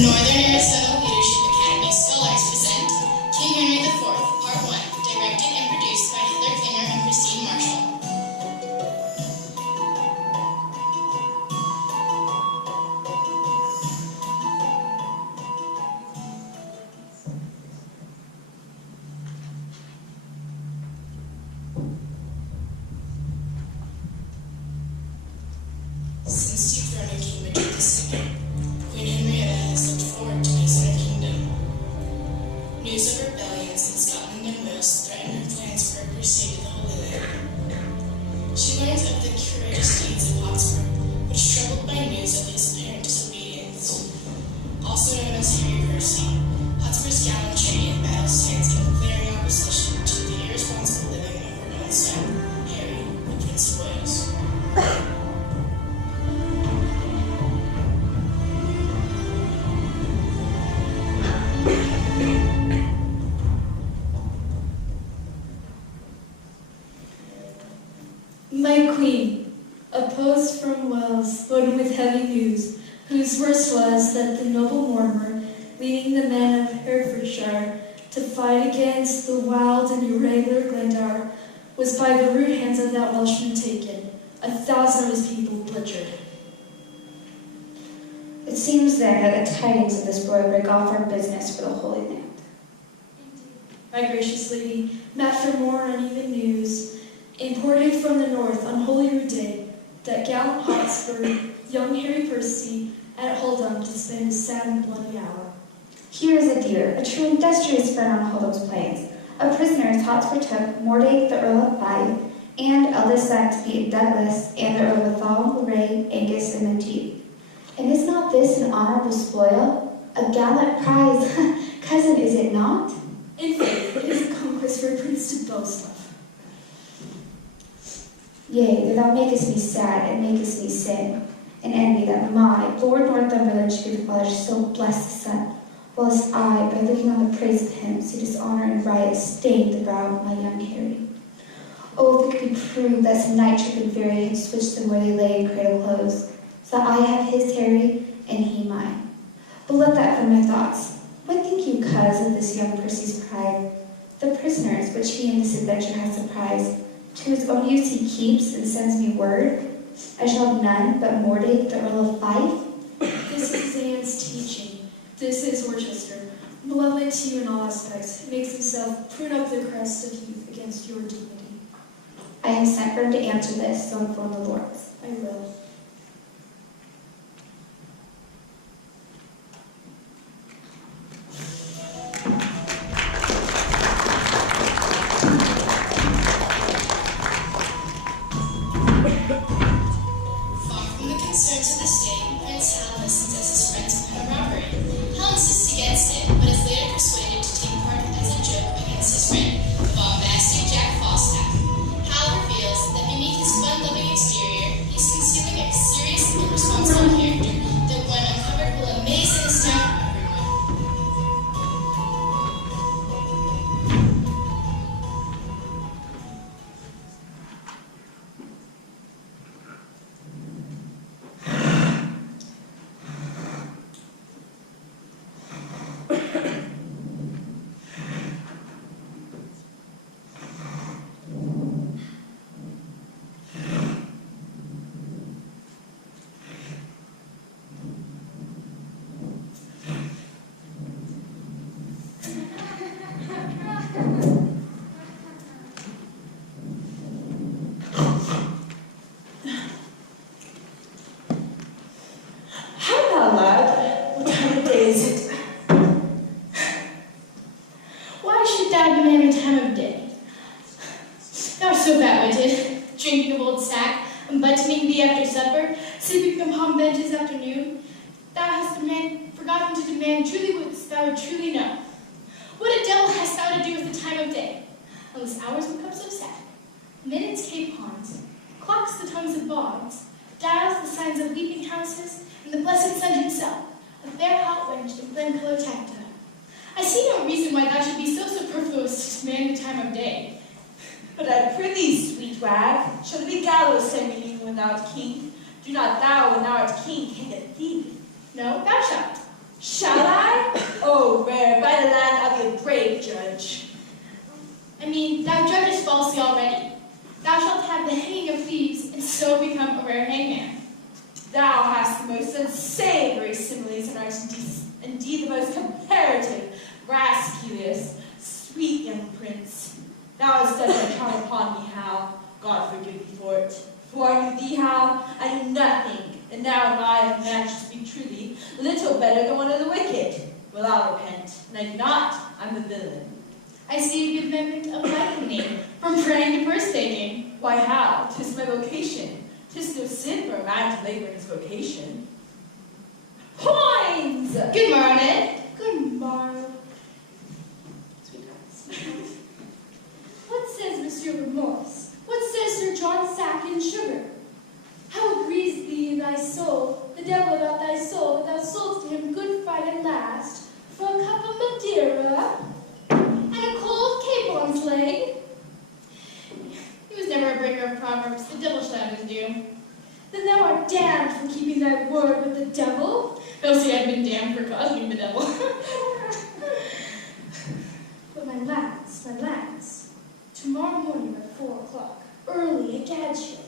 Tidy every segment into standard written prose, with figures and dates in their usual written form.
Northern Arizona Leadership Academy Scholars present King Henry IV, Part 1, directed and produced by Heather Klinger and Christine Marshall. Since dethroning King Richard II, Queen Henrietta has looked forward to peace in her kingdom. News of rebellions in Scotland and Wales threaten her plans for a crusade to the Holy Land. She learns of the courageous deeds of Hotspur, but is troubled by news of his apparent disobedience. Also known as Harry Percy, Hotspur's gallantry in battle stands in glaring opposition to the irresponsible living of her own son, Harry, the Prince of Wales. My queen, a post from Wales, loaded with heavy news, whose worst was that the noble Mortimer, leading the men of Herefordshire to fight against the wild and irregular Glendower, was by the rude hands of that Welshman taken, 1,000 of his people butchered. It seems then that the tidings of this boy break off our business for the Holy Land. My gracious lady, met for more uneven news, imported from the north on Holy Rood Day, that gallant Hotspur, young Harry Percy, at Holdham to spend a sad and bloody hour. Here is a dear, a true industrious friend on Holdham's plains. A prisoner as Hotspur took Mordache, the Earl of Fife, and eldest son to be Douglas, and the Earl of Athol, Moray, Angus, and Menteith. And is not this an honorable spoil? A gallant prize, cousin, is it not? In faith, it is a conquest for a prince to boast of. Yea, thou makest me sad, and makest me sin, and envy that my Lord Northumberland should be the father so blessed a son, whilst I, by looking on the praise of him, see dishonor and riot stain the brow of my young Harry. Oh, if it could be proved that some night trick and fairy had switched them where they lay in cradle clothes, so that I have his Harry, and he mine. But let that from my thoughts. What think you, coz, of this young Percy's pride? The prisoners which he in this adventure has surprised, to his own use he keeps and sends me word. I shall have none but Mordache, the Earl of Fife. This is Anne's teaching. This is Worcester, malevolent to you in all aspects, makes himself prune up the crest of youth against your dignity. I am sent for him to answer this, so inform the lords. I will. Far from the concerns of the state, Prince Hal listens as his friends plan a robbery. Hal insists against it, but is later persuaded to take part as a joke against his friend, the bombastic Jack Falstaff. Hal reveals that beneath his fun-loving exterior, he's concealing a serious and irresponsible character that when uncovered will amaze and astound everyone. Hello, lad. What time of day is it? Why should thou demand the time of day? Thou art so bad-witted, drinking of old sack, unbuttoning thee after supper, sleeping upon benches after noon. Thou hast forgotten to demand truly what thou would truly know. What a devil hast thou to do with the time of day? Unless hours would come so sad, minutes capons, clocks the tongues of bogs, dials the signs of leaping houses, and the blessed sun himself, a fair hot wench in flame-colored tacta. I see no reason why thou should be so superfluous to demand the time of day. But I prithee, sweet wag, shall there be gallows standing in without king? Do not thou, when thou art king, hang a thief. No, thou shalt. Shall I? Oh, rare, by the land I'll be a brave judge. I mean, thou judgest falsely already. Thou shalt have the hanging of thieves, and so become a rare hangman. Thou hast the most unsavory similes, and art indeed the most comparative, rascalious, sweet young prince. Thou hast done thy charm upon me, Hal. God forgive thee for it. For I knew thee, Hal, I knew nothing, and now if I have managed to speak truly, little better than one of the wicked. Well, I'll repent, and I do not, I'm a villain. I see a good method of lightening, from praying to purse-taking. Why, Hal, 'tis my vocation. 'Tis no sin for a man to labor in his vocation. Coins! Good morrow, Ned. Good morrow. Sweethearts. What says Monsieur Remorse? What says Sir John Sack in Sugar? How agrees thee in thy soul, the devil about thy soul, that thou soldst to him Good Friday last, for a cup of Madeira, and a cold cape on his leg? He was never a breaker of proverbs. The devil shall have his due. Then thou art damned for keeping thy word with the devil. Elsie had been damned for causing the devil. But my lads, tomorrow morning at 4 o'clock, early at Gadshill,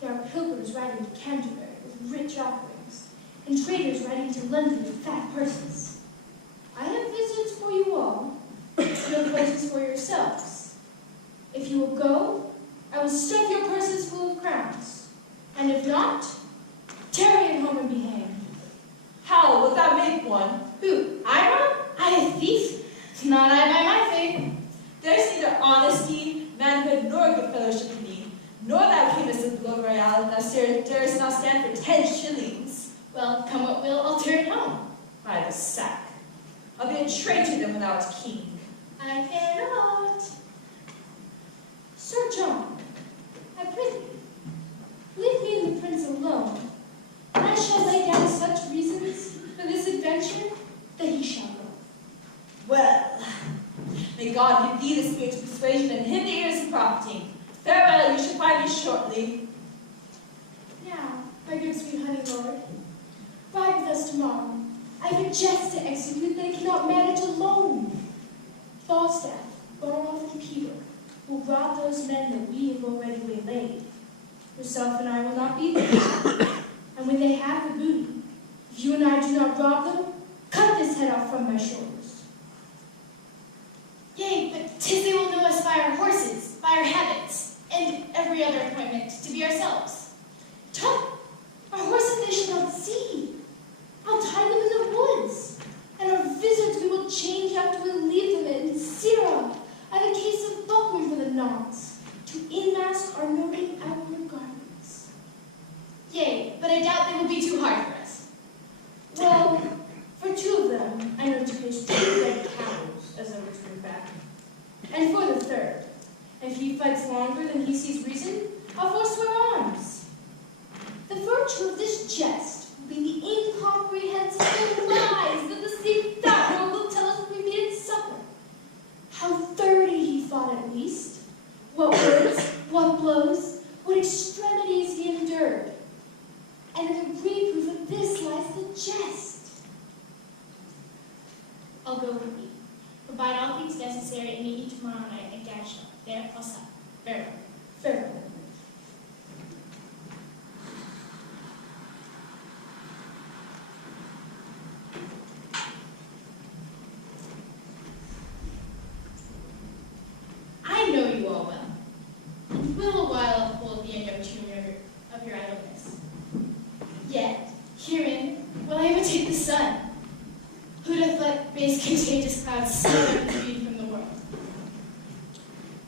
there are pilgrims riding to Canterbury with rich offerings, and traders riding to London with fat purses. I have visits for you all, no purses for yourselves. If you will go, I will stuff your purses full of crowns, and if not, tarry at home and be hanged. Hal, wilt thou make one? Who? I, Ron? I a thief? Not I by my faith. There's neither honesty, manhood, nor good fellowship in thee, nor thou camest of Globe Royale, and thou darest not stand for 10 shillings. Well, come what will, I'll turn home. By the sack. I'll be a traitor then when thou art king. I cannot. Sir John, I prithee, leave me and the prince alone, and I shall lay down such reasons for this adventure that he shall go. Well, may God give thee the spirit of persuasion and him the ears of profiting. Farewell, you shall find me shortly. Now, my good sweet honey lord, ride with us tomorrow. I have a jest to execute that I cannot manage alone. Falstaff, Barnolf, and Peter will rob those men that we have already waylaid. Yourself and I will not be there. And when they have the booty, if you and I do not rob them, cut this head off from my shoulders. Yea, but 'tis they will know us by our horses, by our habits, and every other appointment, to be ourselves. Tut! Our horses they shall not see. I'll tie them in the woods, and our vizards we will change after we leave them in syrup, and a case of buckram for the knots, to inmask our noted outward garments. Yea, but I doubt they will be too hard for us. Well, for 2 of them, I know to pitch 2 red cows as I return back. And for the 3rd, if he fights longer than he sees reason, I'll forswear arms. The virtue of this jest will be the incomprehensible lies that the same fat rogue will tell us when we meet at supper. How 30 he fought at least, what words, what blows, what extremities he endured. And in the reproof of this lies the jest. I'll go with thee. Provide all things necessary and meet you tomorrow night at Gadshill. There I'll sup. Farewell. Farewell. I know you all well, and will a while uphold the indochine of your idleness. Yet, herein will I imitate the sun, who doth let base contagious clouds smother the feed from the world.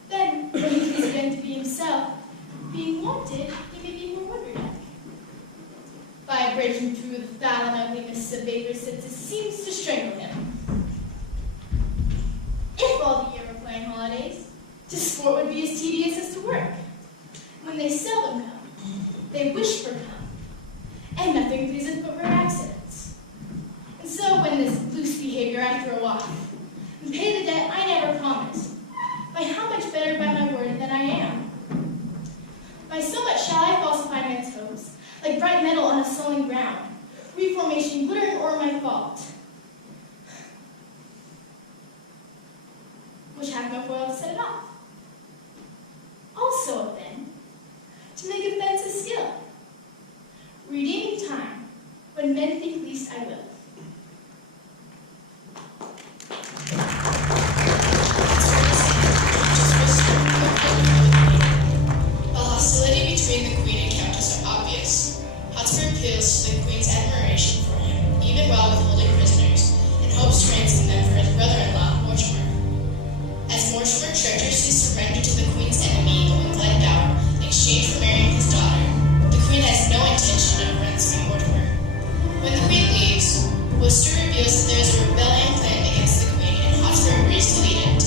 Then, when he please again to be himself, being wanted, he may be more wondered at. By breaking through the foul and ugliness of vapor since it seems to strangle him. If all the year were playing holidays, to sport would be as tedious as to work. When they seldom come, they wish for come, and nothing pleaseth but rare accidents. And so when this loose behavior I throw off, and pay the debt I never promised, by how much better by my word than I am? By so much shall I falsify men's hopes, like bright metal on a sullen ground. Reformation glittering o'er my fault. Which hath no foil to set it off. Also a pen, to make a fence a skill. Redeeming time, when men think least I will. While hostility between the queen and countess are obvious, Hotspur appeals to the queen's admiration for him, even while withholding prisoners, and hopes to ransom them for his brother-in-law, Mortimer. As Mortimer treacherously surrendered to the queen's enemy, Owen Glendower, in exchange for marrying his daughter, the queen has no intention of ransoming Mortimer. When the queen leaves, Worcester reveals that there is a rebellion planned against the queen, and Hotspur agrees to lead it.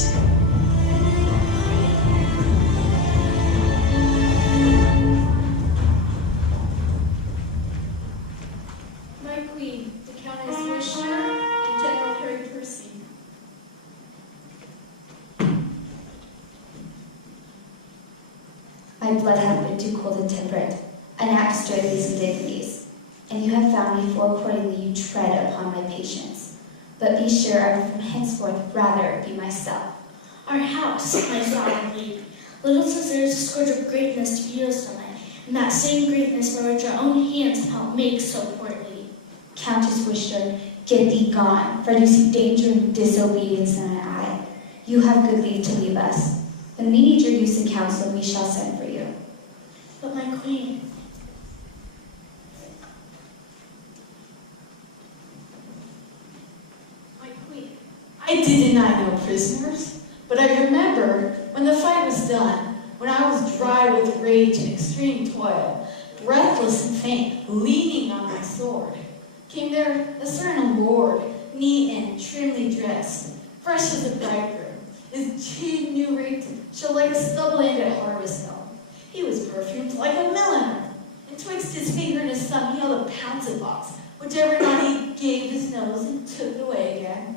My queen, the Countess Worcester, and General Harry Percy. My blood hath been too cold and temperate, an apt to stir these indignities, and you have found me, for accordingly you tread upon my patience. But be sure I will from henceforth rather be myself. Our house, my sovereign lady, little deserves a scourge of greatness to be used on it, and that same greatness by which our own hands have helped make so portly. Countess Worcester, get thee gone, for I do see danger and disobedience in thine eye. You have good leave to leave us. When we need your use in counsel, we shall send for you. But my queen, I did deny no prisoners, but I remember when the fight was done, when I was dry with rage and extreme toil, breathless and faint, leaning on my sword, came there a certain lord, neat and trimly dressed, fresh as a bridegroom, his chin new raked, shall like a stubble end at harvest hill. He was perfumed like a milliner, and twixt his finger and his thumb he held a pouncet box, which every night he gave his nose and took it away again.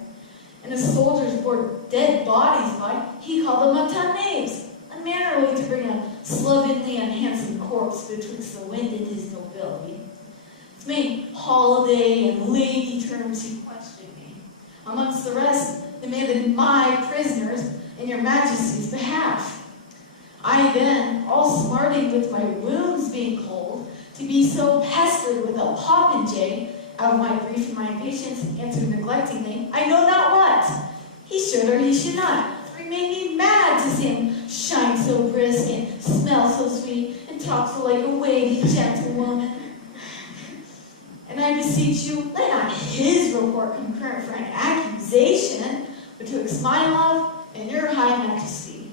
And as soldiers bore dead bodies by, he called them uptown knaves, unmannerly to bring a slovenly and handsome corpse betwixt the wind and his nobility. With many holiday and lady terms he questioned me. Amongst the rest, demanded my prisoners in your majesty's behalf. I then, all smarting with my wounds being cold, to be so pestered with a popinjay, out of my grief and my impatience, answered neglectingly, I know not what. He should or he should not. For it made me mad to see him shine so brisk and smell so sweet and talk so like a wavy gentlewoman. And I beseech you, let not his report concur for an accusation, betwixt my love and your high majesty.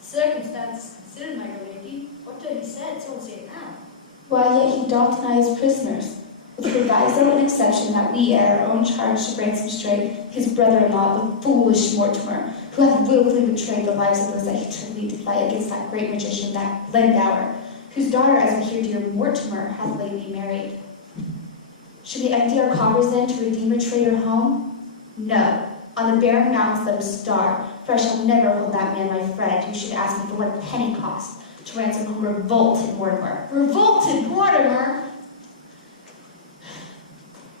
circumstances considered, my lady, what have you said, so say it now. Why yet he doth deny his prisoners, with proviso and exception that we at our own charge should ransom straight his brother-in-law, the foolish Mortimer, who hath willfully betrayed the lives of those that he took lead to fight against that great magician, that Glendower, whose daughter, as we hear, dear Mortimer, hath lately married. Should we empty our coffers then to redeem a traitor home? No. On the barren mountains let him starve, for I shall never hold that man my friend who should ask me for what a penny cost to ransom home revolted Mortimer. Revolted Mortimer?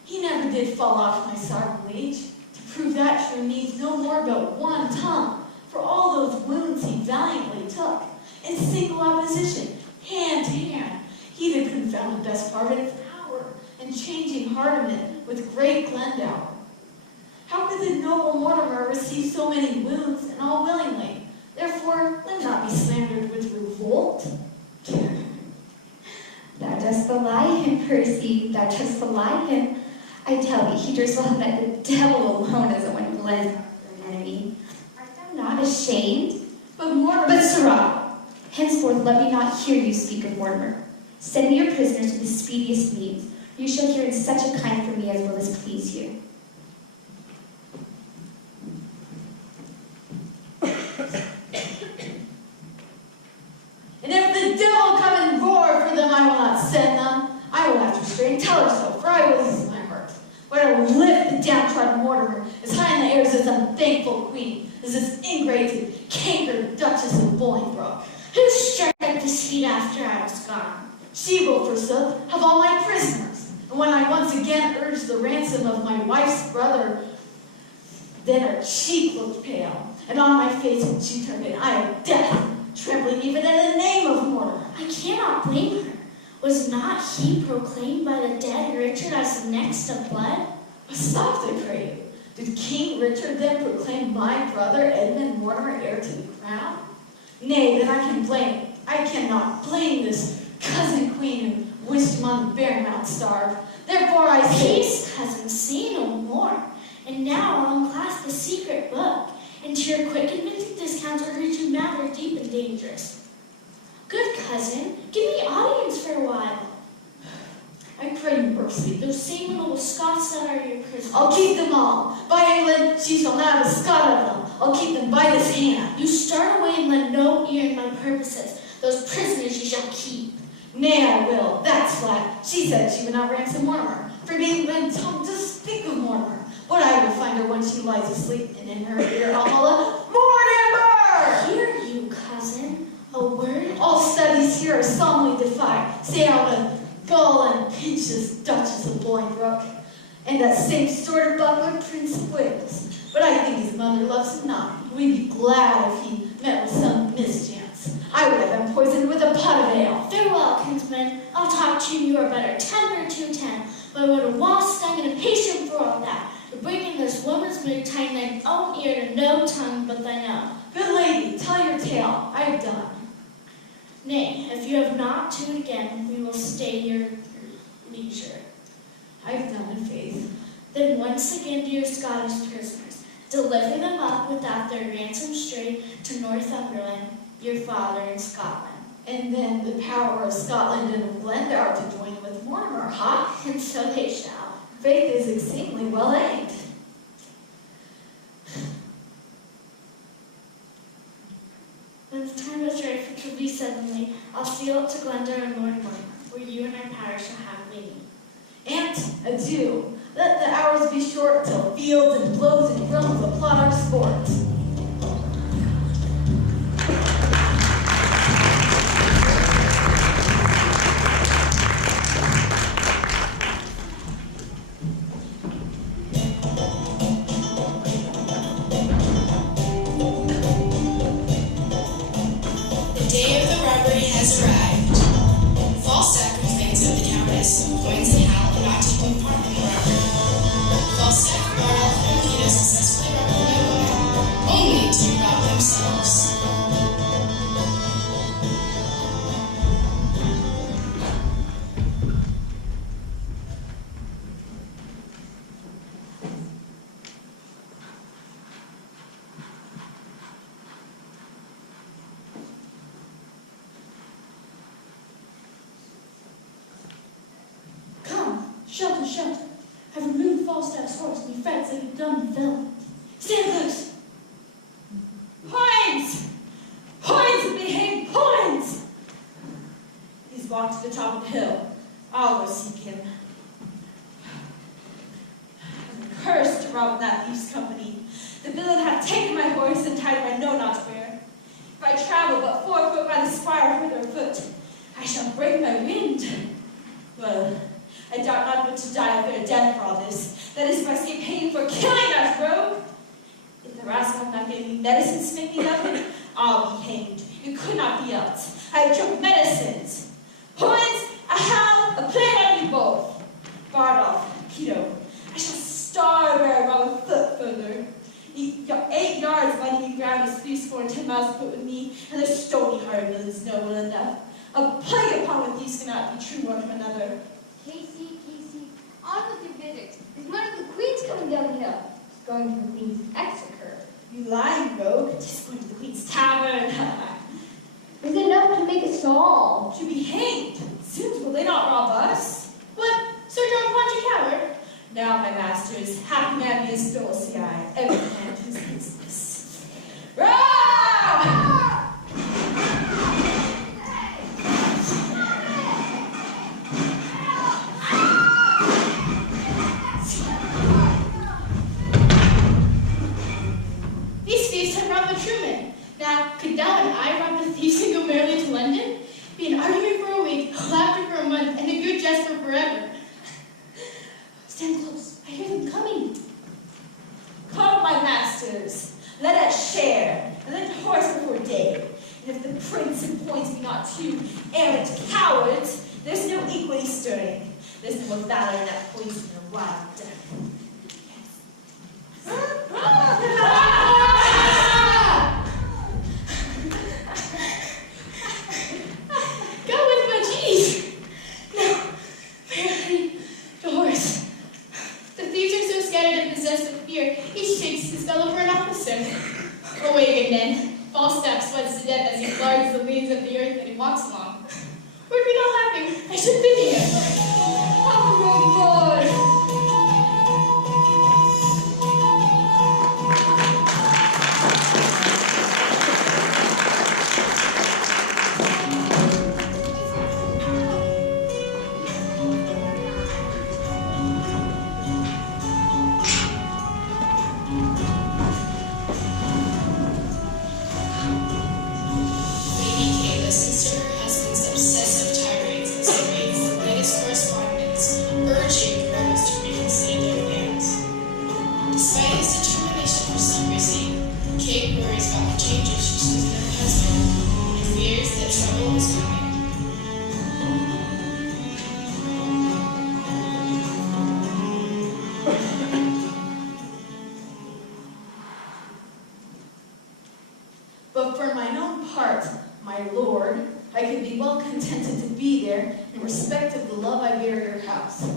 He never did fall off my sovereign liege. To prove that true needs no more but one tongue, for all those wounds he valiantly took, in single opposition, hand to hand. He did confound the best part of his power, and changing Hardiman with great Glendower. How could the noble Mortimer receive so many wounds, and all willingly? Therefore, let not be slandered with revolt. Thou dost belie him, Percy, thou dost belie him. I tell thee, he durst well have met the devil alone as it went Glendower an enemy. Art thou not ashamed? But Mortimer... But, sirrah, henceforth let me not hear you speak of Mortimer. Send me your prisoners to the speediest means. You shall hear in such a kind from me as will displease you. And if the devil come and roar for them, I will not send them. I will have to restrain, tell her so, for I will ease my hurt. But I will lift the downtrodden Mortimer as high in the air as this unthankful queen, as this ingrate, cankered Duchess of Bolingbroke. Who struck at his feet after I was gone? She will, forsooth, have all my prisoners. And when I once again urged the ransom of my wife's brother, then her cheek looked pale, and on my face when she turned an eye of death, trembling even at the name of Mortimer. I cannot blame her. Was not he proclaimed by the dead Richard as the next of blood? Soft, I pray you. Did King Richard then proclaim my brother Edmund Mortimer heir to the crown? Nay, then I cannot blame this cousin queen who wished him on the bare mount starve. Therefore I say, Peace, cousin, say no more. And now I'll unclasp the secret book, and to your quick and vintage discounts will reach a matter deep and dangerous. Good cousin, give me audience for a while. I pray you mercy. Those same little Scots that are your prisoners. I'll keep them all. By England, she shall not have a Scot of them. I'll keep them by this hand. You start away and lend no ear in my purposes. Those prisoners you shall keep. Nay, I will. That's flat. She said she would not ransom Mortimer, forbidding my tongue to speak of Mortimer. But I will find her when she lies asleep, and in her ear I'll holla, Mortimer! Hear you, cousin. A word? All studies here are solemnly defied. Say out of Gull and Pinch's Duchess of Bolingbroke, and that same sort of butler, Prince of Wales. But I think his mother loves him not. We'd be glad if he met with some mischance. I would have him poisoned with a pot of ale. Farewell, kinsman. I'll talk to you. You are better 10 or 210. But I would have lost stung and a patient for all that. To bring in this woman's mood, tying thine own ear to no tongue but thine own. Good lady, tell your tale. I have done. Nay, if you have not to it again, we will stay your leisure. I have done in faith. Then once again to your Scottish prisoners, deliver them up without their ransom straight to Northumberland, your father in Scotland. And then the power of Scotland and of Glendower are to join with Mortimer, ha? And so they shall. Faith is exceedingly well aimed. When the time is right for to be suddenly, I'll steal up to Glendower and Lord Mortimer, where you and our power shall have meeting. Aunt, adieu. Let the hours be short till fields and blows and drums applaud our sport. The day of the robbery has arrived. Falstaff complains of the Countess, who points at Hal not taking part in the robbery. Falstaff, Bardolph, and Peter successfully robbed the nobleman, only to be robbed themselves. Come, shelter, shelter. I've removed Falstaff's horse, and he frets like a dumb villain. Stand loose! Points! Points and behave points! He's walked to the top of the hill. I'll go seek him. I'm cursed to rob that thief's company. The villain hath taken my horse and tied my know not where. If I travel but 4 foot by the squire further afoot, I shall break my wind. Well, I doubt not but to die a fair death for all this. That is, if I escape hanging for killing that rogue. If the rascal have not given me medicines to make me love him, I'll be hanged. It could not be else. I have drunk medicines. Points, a hound, a plague on you both. Bardolph, Peto, I shall starve ere I rob a foot further. 8 yards of uneven ground is 10 miles afoot with me, and the stony-hearted villains noble enough. A plague upon what these cannot be true one from another. Casey, on with your visit. There's one of the queens coming down the hill. It's going to the queen's exeter. You lying rogue, it is going to the Queen's Tavern. There's enough to make us all. To be hanged. Soon will they not rob us? What? Sir John Punch a coward? Now, my masters, happy man be his dulcie eye, every man his business. Rah! These thieves have robbed the Truman. Now, could thou and I rob the thieves and go merrily to London? Be an argument for a week, laughter for forever. Stand close. I hear them coming. Come, my masters, let us share, and let horse before day. And if the prince appoints me not two errant cowards, there's no equity stirring. There's no more valor in that poison or wild death. Go with my cheese. No, merely doors. The thieves are so scattered and possessed of fear, each takes his fellow for an officer. Awaken then. Falstaff sweats to death as he guards the leaves of the earth that he walks along. Were we not laughing? I should have been here. Oh, my God. Lady Kay listens to her husband's obsessive tirades and surveys the latest correspondence, urging Rose to reconsider their plans. Despite his determination for secrecy, Kate worries about the changes she sees in her husband and fears that trouble is coming. But for mine own part, my lord, I could be well contented to be there in respect of the love I bear your house.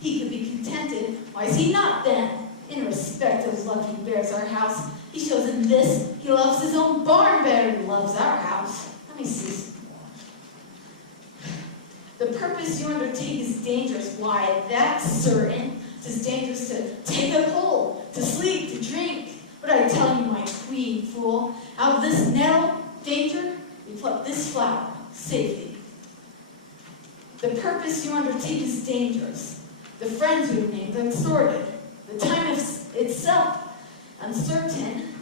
He could be contented, why is he not then? In respect of the love he bears our house, he shows in this, he loves his own barn better than he loves our house. Let me see some more. The purpose you undertake is dangerous, why, that's certain. 'Tis dangerous to take a cold, to sleep, to drink. But I tell you, my queen, fool, out of this nettle, danger, we pluck this flower, safety. The purpose you undertake is dangerous. The friends you have named unsorted. The time itself uncertain.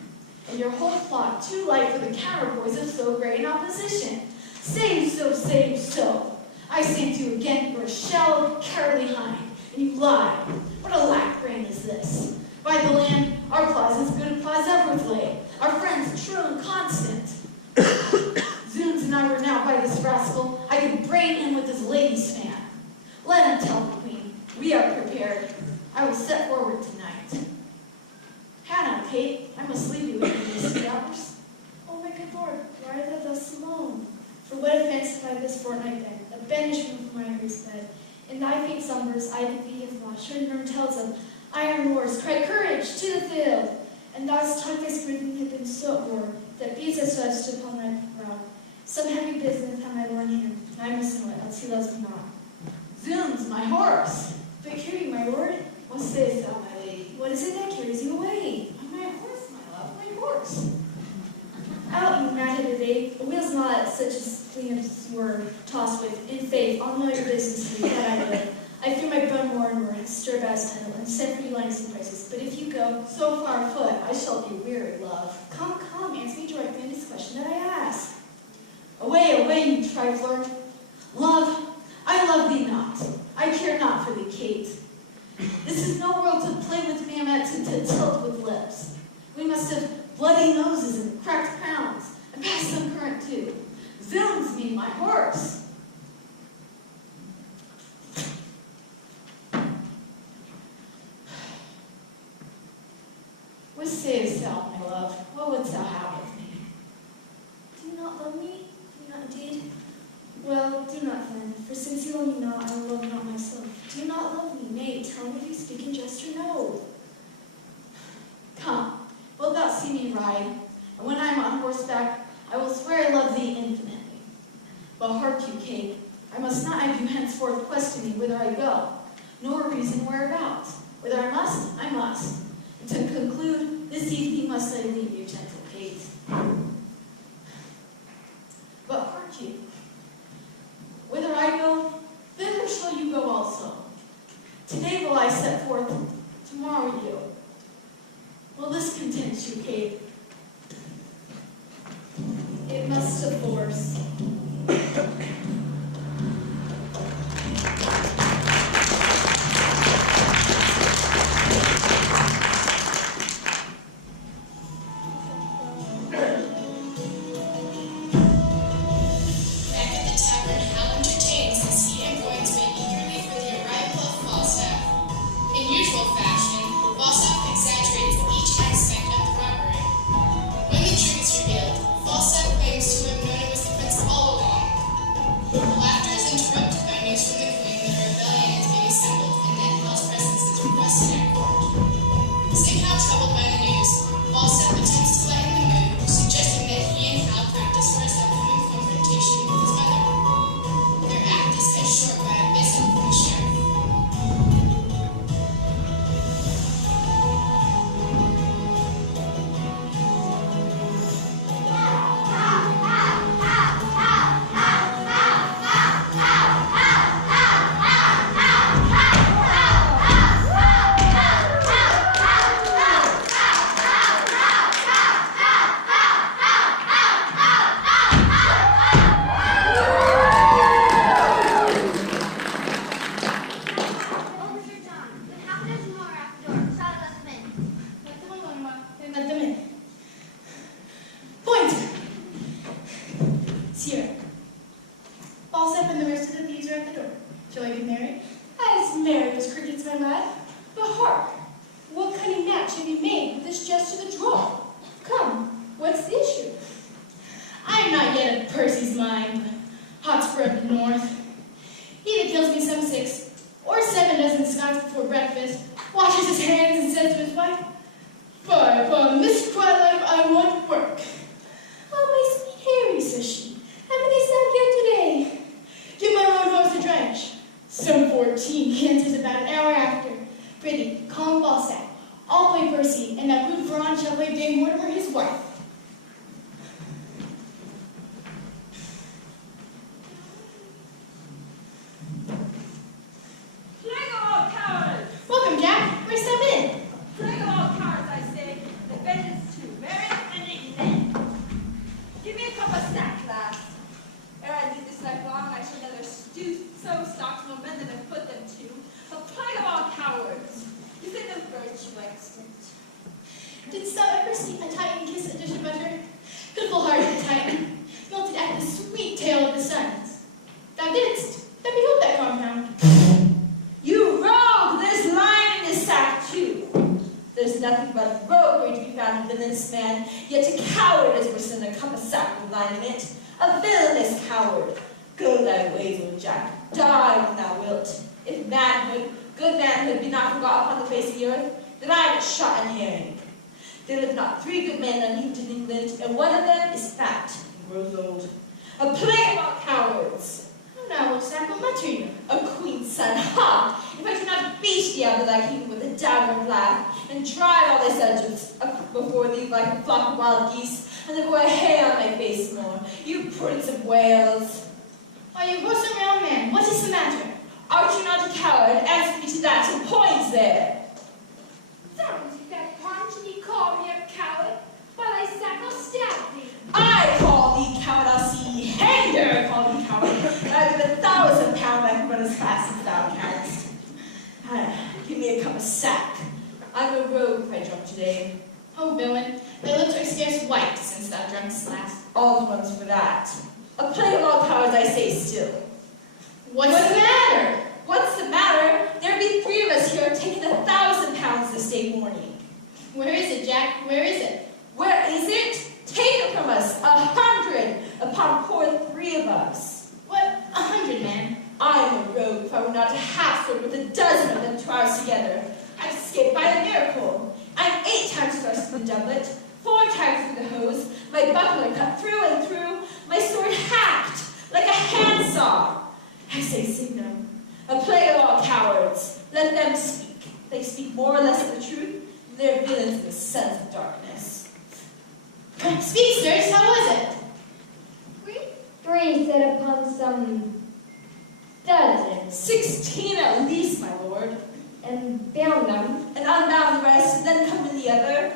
And your whole plot too light for the counterpoise of so great an opposition. Say you so. I say to you again, you are shallow, cowardly hind, and you lie. What a lack brain is this? By the land, our plot is as good a plot as ever was laid. Our friends true and constant. Zoons and I were now by this rascal. I could brain him with his lady's fan. Let him tell the queen. We are prepared. I will set forward tonight. Hannah, Kate, I must leave you with these 2 hours. Oh, my good lord, why are thou thus alone? For what offense have I this fortnight been? A banishment from my nurse bed. In thy faint slumbers I did thee have lost. Shrewd tales of iron wars, cry courage to the field. And thou hast taught thy spring had been so o'er, that beads as such stood upon thy brow. Some heavy business have I worn him, and I must know it, else he loves me not. Zoons, my horse. But carry, my lord, What sayest thou, my lady? what is it that carries you away? My horse, my love, my horse. Out, you mad-headed babe, the wheel's not such as clean as you were tossed with. In faith, I'll know your business to me, that I will. I fear my bone more and more has stirred by his title, and sent for you lines and prices. But if you go, So far afoot, I shall be weary, love. come, answer me directly in this question that I ask. Away, away, you trifler. Love, I love thee not. I care not for thee, Kate. This is no world to play with mammoth and to tilt with lips. We must have bloody noses and cracked crowns, and pass some current too. Zoons me, my horse. What sayest thou, my love? What wouldst thou have with me? Do you not love me? Do you not indeed? Well, do not then, for since you love me not, I will love not myself. Do you not love me? Nay, tell me if you speak in jest or no. Come, wilt thou see me ride? And when I am on horseback, I will swear I love thee infinitely. But hark you, Kate, I must not have you henceforth question me whither I go, nor reason whereabouts. Whether I must, I must. And to conclude, this evening must I leave you, gentle Kate. But hark you, whither I go, thither shall you go also. Today will I set forth, tomorrow you. Will this content you, Kate? It must of force. you at the door. Shall I be married? As merry as crickets, my lad. But hark! What cunning match have you made with this jest of a draw? Come, what's the issue? I am not yet of Percy's mind, Hotspur of the North. He that kills me some 6 or 7 dozen Scots before breakfast, washes his hands and says to his wife, "Fie upon this quiet life, I want work." "Oh, my sweet Harry," says she, "how many sack yet today?" "Give my road horse a drench." "Some 14, he answers about an hour after. Prithee, calm Falstaff. I'll play Percy, and that brute Veron shall play Dame Mortimer his wife. Plague of all cowards! Welcome, Jack. Where's step in? Plague of all cowards, I say. The vengeance too. Marry and eat men. Give me a cup of sack, lass. Ere I leave this life long, I shall neither so stock no men than I put them to. A plague of all cowards. You say no virtue extant. Didst thou ever see a Titan kiss a dish of butter? Pitiful-hearted Titan, melted at the sweet tale of the sons. Thou didst. Then behold that compound. You rogue! There's lime in this sack, too. There's nothing but roguery to be found in this man, yet a coward is worse than a cup of sack with lime in it. A villainous coward. Go thy ways, old Jack. Die when thou wilt. If manhood, good manhood, be not forgot upon the face of the earth, then I am shot and herring. There live not 3 good men unheaped in England, and one of them is fat and grows old. A plague of all cowards. Now, old sack, what mutter you? A queen's son, ha! If I do not beat thee out of thy kingdom with a dagger of laugh, and drive all thy subjects up before thee like a flock of wild geese, and then go a hair on my face more, you Prince of Wales. Why, you wholesome young man, what is the matter? Art you not a coward? Answer me to that, and points there. That was that punch, and you call me a coward. By thy sack, I'll stab thee. I call thee coward, I'll see ye hang there, call thee coward, and I give 1,000 pounds I can run as fast as thou canst. Give me a cup of sack. I'm a rogue if I drunk today. Oh, villain, thy lips are scarce white since thou drunkest last. All the ones for that. A plague of all cowards, I say still. What's the matter? What's the matter? There be 3 of us here taking 1,000 pounds this day morning. Where is it, Jack? Where is it? Where is it? Take it from us, 100 upon poor 3 of us. What? 100, man. I am a rogue if I were not a half-sword with a dozen of them 2 hours together. I've escaped by a miracle. I'm 8 times thrust through the doublet, 4 times through the hose, my buckler cut through and through, my sword hacked like a handsaw. I say signum. A plague of all cowards. Let them speak. They speak more or less of the truth. They're villains in the sons of darkness. Speak, sirs, how was it? We 3 set upon some dozen, 16 at least, my lord. and bound them. And unbound the rest, and then come in the other.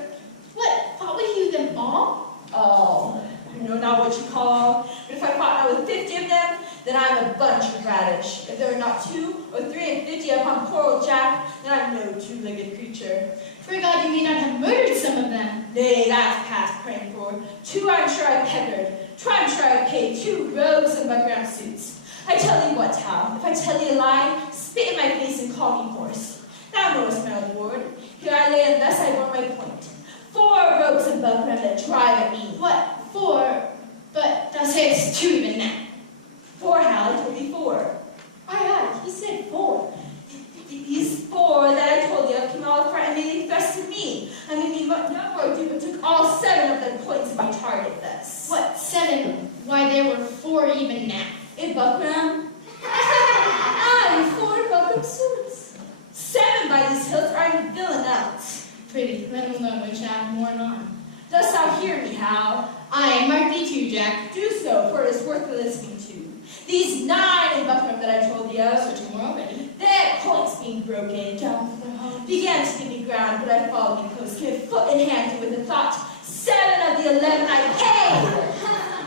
What? Fought with you them all? Oh, I know not what you call. But if I fought not with 50 of them, then I'm a bunch of radish. If there are not 2 or 3 and 50 upon poor old Jack, then I'm no 2-legged creature. For God, you may not have murdered some of them. Nay, that's past praying for. 2 I'm sure I peppered. 2 I'm sure I paid 2 rogues in buckram suits. I tell thee what, Hal, if I tell thee a lie, spit in my face and call me hoarse. Thou knowest, my lord. Here I lay, and thus I won my point. 4 rogues in buckram that drive at me. What? 4? But thou sayest 2 even now. 4, Hal, I told thee 4. Aye, he said 4. These 4 that I told you came all frightened and they thrusted me. I mean, no more do, but took all 7 of them points of my target thus. What? 7? Why, there were 4 even now. In buckram? Aye, 4 buckram suits. 7 by these hilts are in villain else. Prithee, let him alone, which I have more anon. Dost thou hear me, Hal? Aye, mark thee too, Jack. Do so, for it is worth the listening to. These 9 in buckram that I told thee of, So 2 more already. their points being broken, down from their homes, began to give me ground, but I followed me close, came foot in hand with the thought, 7 of the 11 I paid!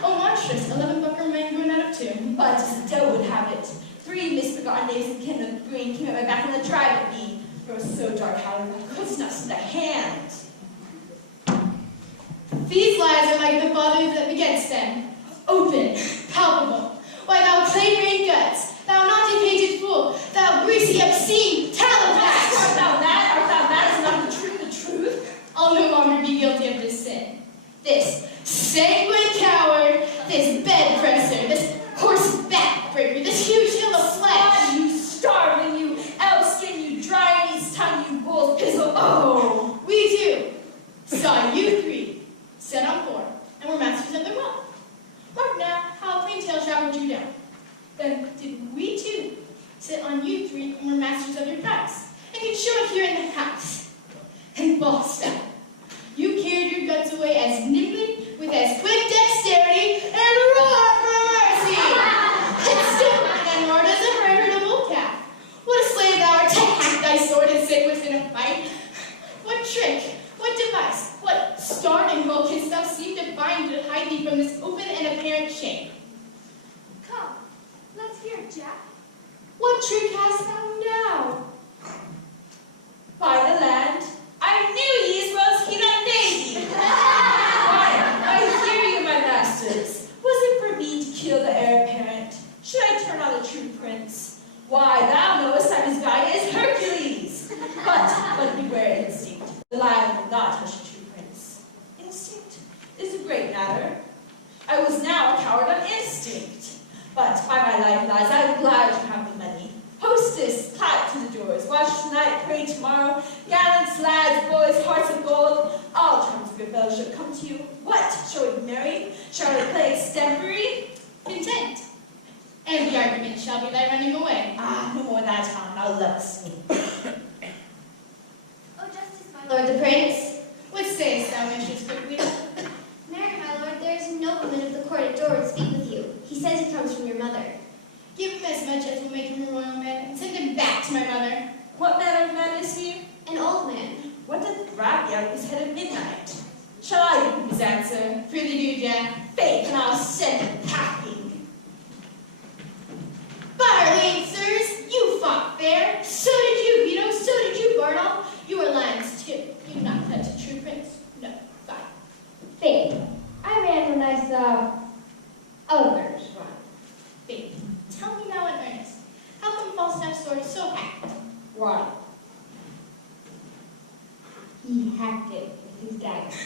Oh, monstrous, 11 buckram men going out of 2. But as the devil would have it, 3 misbegotten knaves in kin of green came at my back and the drive at me. It was so dark, however, I could not see the hand. These lies are like the fathers that begets them. Open, palpable. Why, thou clay-brained guts, thou not sit on you three and were masters of your prize, and could show it here in the house. And Falstaff, you carried your guts away as nimbly, with as quick dexterity, and roared for mercy. And still, and roared as a veritable calf. What a slave thou art to hack thy sword and sit within a fight. What trick, what device, what starting hook canst thou seem to find to hide thee from this open and apparent shame? Come, let's hear it, Jack. What trick hast thou now? By the land, I knew ye as well as he that made thee. Why, I hear you, my masters. Was it for me to kill the heir apparent? Should I turn on the true prince? Why, thou knowest I'm as guy as Hercules. But beware instinct. The lion will not touch the true prince. Instinct is a great matter. I was now a coward on instinct. But by my life, lads, I am glad you have the money. Hostess, clap to the doors. Watch tonight, pray tomorrow. Gallants, lads, boys, hearts of gold. All terms of your fellowship come to you. What? Shall we marry? Shall we play extempore? Content. And the argument shall be thy running away. Ah, no more that time. Now let us me. Oh, justice, my lord the prince. What sayest thou, Mistress Quickweed? Marry, my lord, there is a nobleman of the court at door to speak with you. He says he comes from your mother. Give him as much as will make him a royal man, and send him back to my mother. What manner of man is he? An old man. What doth grab out his head at midnight? Shall I give him his answer? Freely do, Jack. Faith, and I'll send him packing. Barley, sirs, you fought fair. So did you, Vito. So did you, Bartle. You were lions, too. You did not touch a true prince. No, fine. Faith, I ran when I saw others run. Faith, tell me now in earnest, how come Falstaff's sword is so hacked? Why? He hacked it with his dagger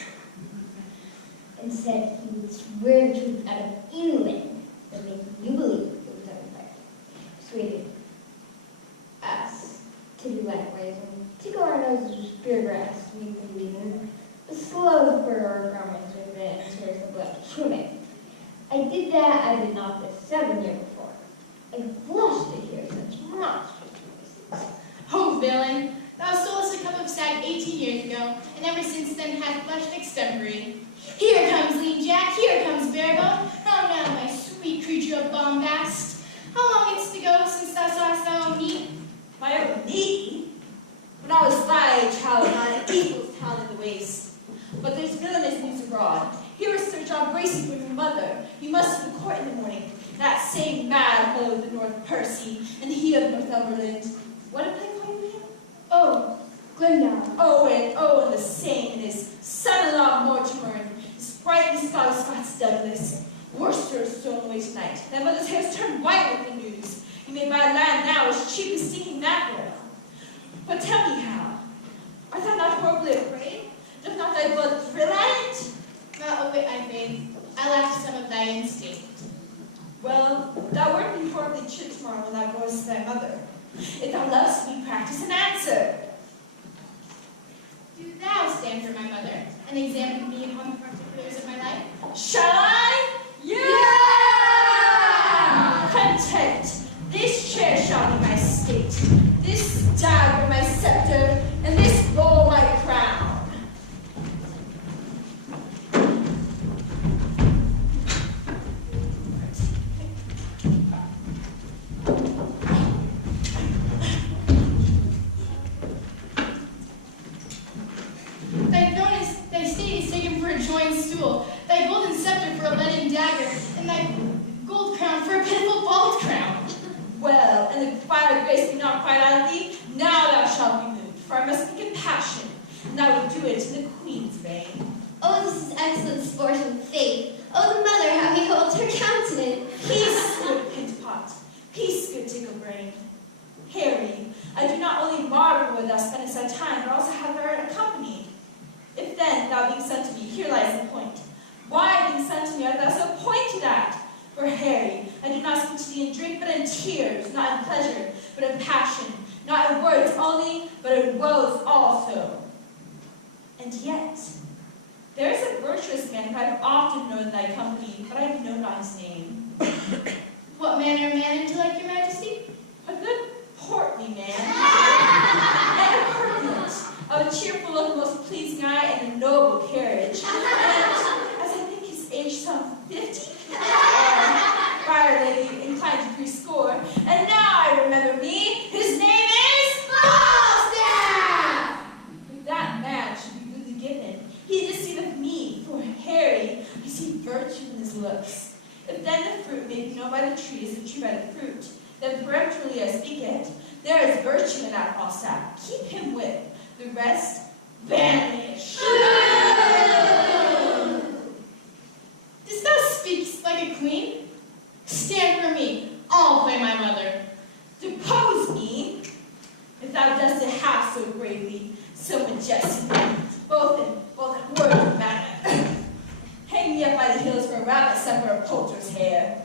and said he would swear the truth out of England and make you believe it was unfair. Persuaded us to do likewise and tickle our noses with spear grass to make them reason, but slow to burn our garments with it and tears the blood to trim it. I did that, I did not this 7 years before. I blush to hear such monstrous voices. Oh, villain, thou stolest a cup of sack 18 years ago, and ever since then hath blushed extempore. Here comes Lean Jack, here comes Barebone. How now, my sweet creature of bombast? How long it's to go since thou sawest thy own meat? My own knee? When I was thy child, not an eagle's talon in the waist. But there's villainous news abroad. Here is Sir John Bracy from your mother. You must to the court in the morning. That same mad fellow of the North Percy, and he of Northumberland. What did they call him? Oh, Glendower. And the same, and his son-in-law Mortimer, and his sprightly Scots Douglas. Worcester is thrown away tonight. Thy mother's hair's turned white with the news. You may buy land now as cheap as stinking mackerel. But tell me how. Art thou not horribly afraid? Doth not thy blood thrill at it? Not a whit, I faith. I lack some of thy instinct. Well, thou wert be horribly chid tomorrow when thou goest to thy mother. If thou lovest me, practice and answer. Do thou stand for my mother, and examine me upon the particulars of my life? Shall I? Yeah! Content. This chair shall be my state, this dagger my scepter, and this bowl my crown. Thy state is taken for a joined stool, thy golden scepter for a leaden dagger, and thy gold crown for a pitiful bald crown. Well, and the fire of grace be not quite out of thee, now thou shalt be moved, for I must speak in passion, and I will do it in the Queen's vein. Oh, this is excellent sport and faith. Oh, the mother, how he holds her countenance. Peace, good Pintpot. Peace, good Ticklebrain. Harry, I do not only marvel where thou spendest thy time, but also have thou accompanied. If then thou being sent to me, here lies the point. Why being sent to me art thou so pointed at? For Harry, I do not speak to thee in drink, but in tears, not in pleasure, but in passion, not in words only, but in woes also. And yet, there is a virtuous man who I have often known in thy company, but I have known not his name. What manner of man would you like, your majesty? A good truly I speak it. There is virtue in that Falstaff. Keep him with. The rest, vanish. Dost thou speak like a queen? Stand for me. I'll play my mother. Depose me, if thou dost it half so gravely, so majestically, both word and manner. Hang me up by the heels for a rabbit supper of poulter's hair.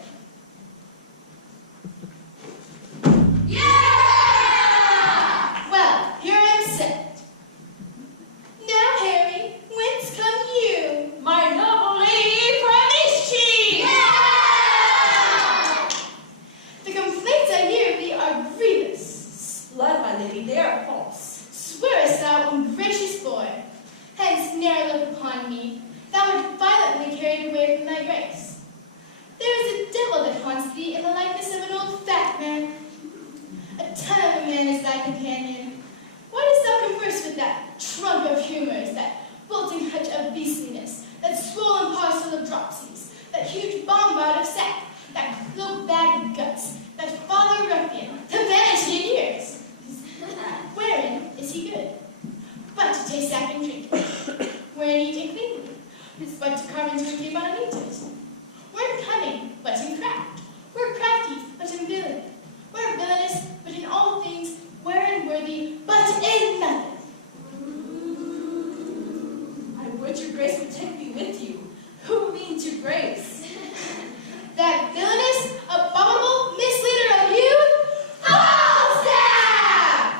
Well, here I am set. Now, Harry, whence come you? My noble lady from Eastcheap! The complaints I hear of thee are grievous. Blood, my lady, they are false. Swearest thou, ungracious boy, hence ne'er look upon me, thou art violently carried away from thy grace. There is a devil that haunts thee in the likeness of an old fat man. A ton of a man is thy companion. Why dost thou converse with that trunk of humors, that bolting hutch of beastliness, that swollen parcel of dropsies, that huge bombard of sack, that cloak bag of guts, that father ruffian, the vanity in years? Wherein is he good? But to taste sack and drink. Wherein eat and cleanly? But to carve into and keep on and eat it. We're cunning, but in craft. We're crafty, but in villainy. We're villainous, but in all things. We're unworthy, but in nothing. I would your grace would take me with you. Who means your grace? That villainous, abominable misleader of youth, Falstaff!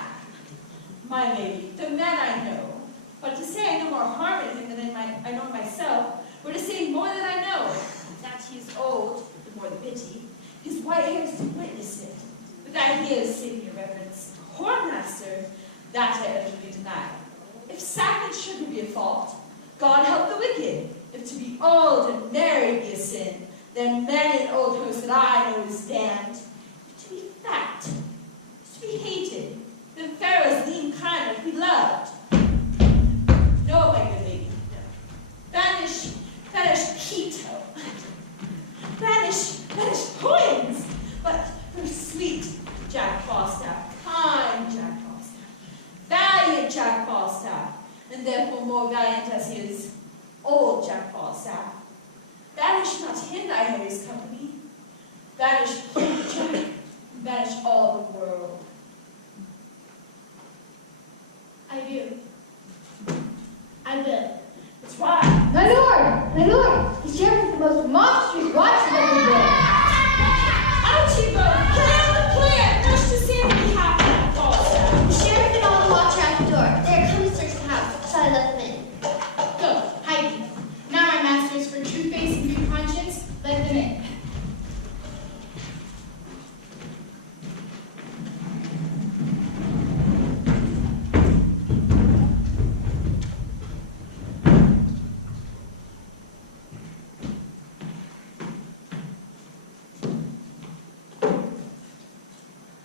My lady, the man I know. But to say I know more harm in him than I know myself, or to say more than I know. That he is old, the more the pity. His white hairs to witness it. But that he is, saving your reverence, whoremaster, that I utterly deny. If sack and sugar be a fault, God help the wicked. If to be old and merry be a sin, then many an old host that I know is damned. If to be fat, to be hated, then Pharaoh's lean kind be loved. No, my good lady, no. Banish Quito. Banish Hoynes. But for sweet Jack Falstaff, kind Jack Falstaff, valiant Jack Falstaff, and therefore more valiant as he is old Jack Falstaff. Banish not him, thy Harry's company. Banish poor Jack, banish all the world. I do. I will. That's right. My lord, the sheriff is the most monstrous watch that ever been. Archibald, play on the plan. Rush to see on behalf of that Falstaff. The sheriff and all the watch are at the door. They are coming to search the house, so I let them in. Go, hide thee. Now, my masters, for true face and good conscience, let them in.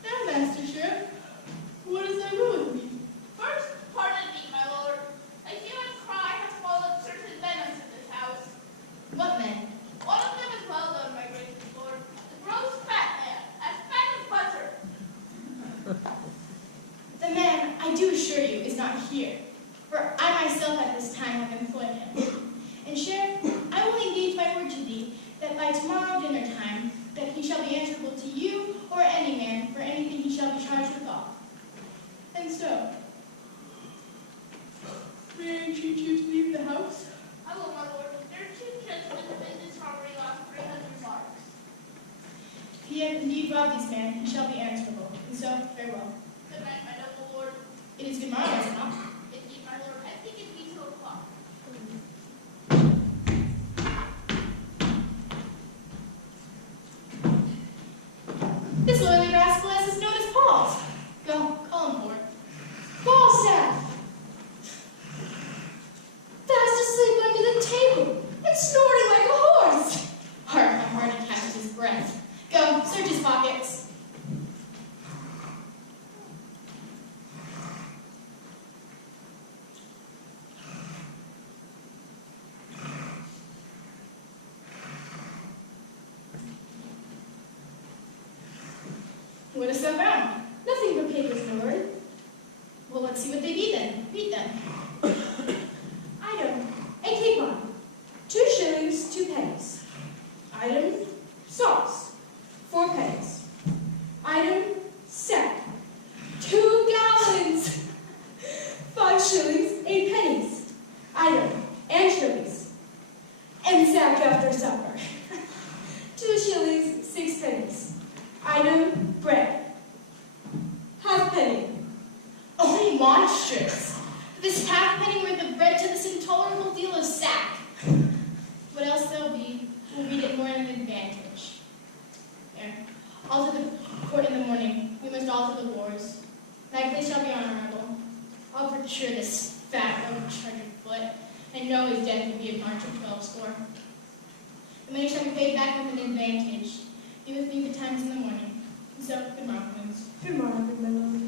Now, Master Sheriff, what is thy will with me? First, pardon me, my lord. A human cry has swallowed certain venoms in this house. What men? One of them is well done, my gracious lord. The gross fat man, as fat as butter. The man, I do assure you, is not here, for I myself at this time have employed him. And, Sheriff, I will engage my word to thee that by tomorrow dinner time, that he shall be answerable to you or any man for anything he shall be charged withal. And so, may I entreat you to leave the house? I will, my lord. Their chief gentleman in this robbery lost 300 marks. If he hath indeed robbed these men, he shall be answerable. And so, farewell. Good night, my noble lord. It is good morrow, is it not? Indeed, my lord, I think it be 2 o'clock. This lordly rascal is known as Pauls. Go, call him for it. Falstaff! Fast asleep under the table and snorting like a horse. Hark, my heart, he catches his breath. Go, search his pockets. What is so found? Nothing but papers, my lord. Well, let's see what they be then. Read them. Item, a capon, 2 shillings, 2 pennies. Item, sauce, 4 pennies. Item, sack, 2 gallons, 5 shillings, 8 pennies. Item, anchovies, and sack after supper, 2 shillings, 6 pennies. Item, bread, halfpenny. Oh, monstrous! This halfpenny worth of bread to this intolerable deal of sack. What else there'll be, we'll read it more in advantage. There. All to the court in the morning. We must all to the wars. My place shall be honorable. I'll procure this fat overcharged foot, and know his death will be a march of 12 score. The money shall be paid back with an advantage. Be with me betimes in the morning. And so, good morning, Queens. Good morning, my lord.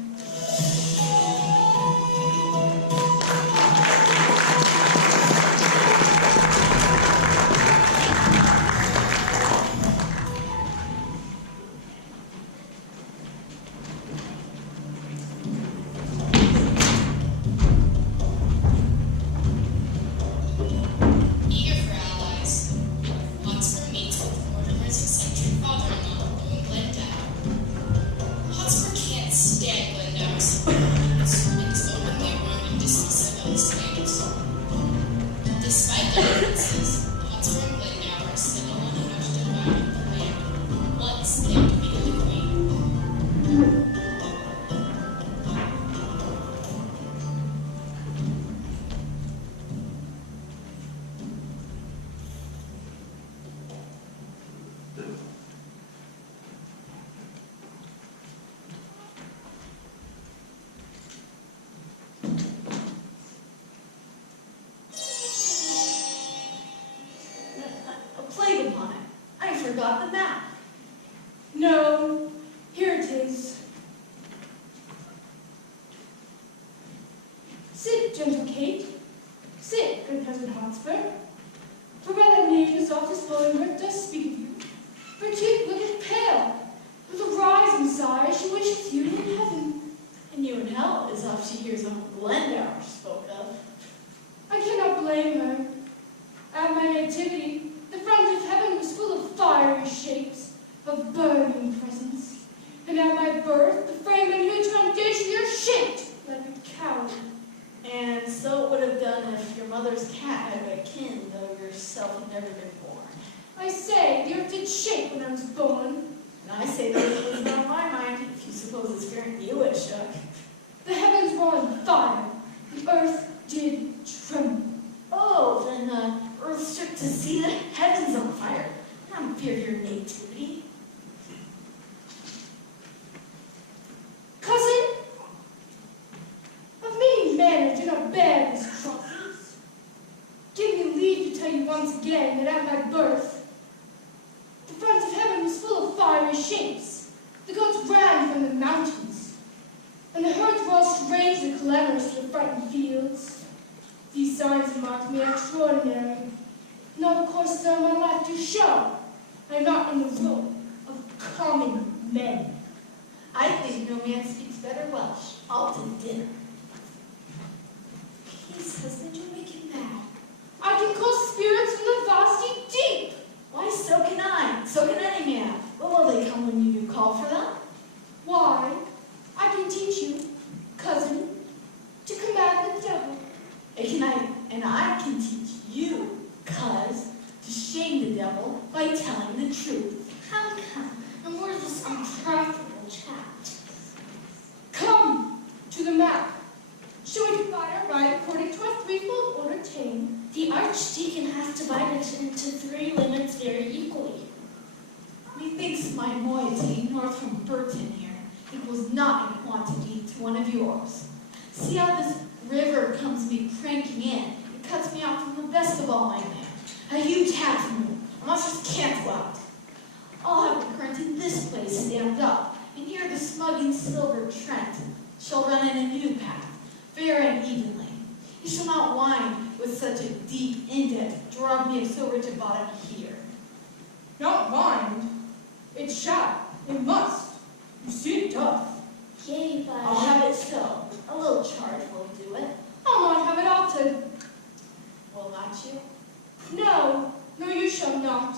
Eager for allies, Hotspur meets with Mortimer's eccentric father-in-law, Owen Glendower. Hotspur can't stand Glendower's support and is openly rude and dismissive of his claims. Despite their differences, Hotspur and Glendower settle on a much divided plan once they defeat the Queen. A plague upon it. I forgot the map. No, here it is. Sit, gentle Kate. Sit, good cousin Hotspur. For by that name the softest poem does speak of you. Her cheek looketh pale. With a rising sigh she wishes you in heaven. And you in hell, as oft she hears of Glendower spoke of. I cannot blame her. At my nativity, the front of heaven was full of fiery shapes, of burning presence. And at my birth, the frame and huge foundation are shaped like a coward. And so it would have done if your mother's cat had been kin, though yourself had never been born. I say, the earth did shake when I was born. And I say that it was not my mind, if you suppose it's fearing you it shook. The heavens were on fire. The earth did tremble. Oh, then earth shook to see the heavens on fire. I don't fear your nativity. Cousin, of many men do not bear these crosses. Give me leave to tell you once again that at my birth, the front of heaven was full of fiery shapes. The goats ran from the mountains, and the herds were all strange and clamorous to the frightened fields. These signs marked me extraordinary. Not the courses of my life to show. I am not in the room of common men. I think no man speaks better Welsh. All to dinner. Please, cousin, you make him mad. I can call spirits from the vasty deep. Why, so can I. So can any man. But will they come when you do call for them? Why, I can teach you, cousin, to command the devil. And I can teach you, cuz, to shame the devil by telling the truth. Come, and where's this unprofitable chat? Come to the map. Shall we divide our right according to our threefold order tame? The archdeacon has divided it into 3 limits very equally. Methinks my moiety north from Burton here equals not in quantity to one of yours. See how this river comes me cranking in. It cuts me off from the best of all my land. A huge half moon. A monstrous can't go out. I'll have the current in this place stand up, and here the smug and silver Trent shall run in a new path, fair and evenly. He shall not wind with such a deep indent to rob me of so rich a bottom here. Not wind. It shall. It must. You see it does. Yay, but I'll have it so. A little charge will do it. I'll not have it altered. Will not you? No, no, you shall not.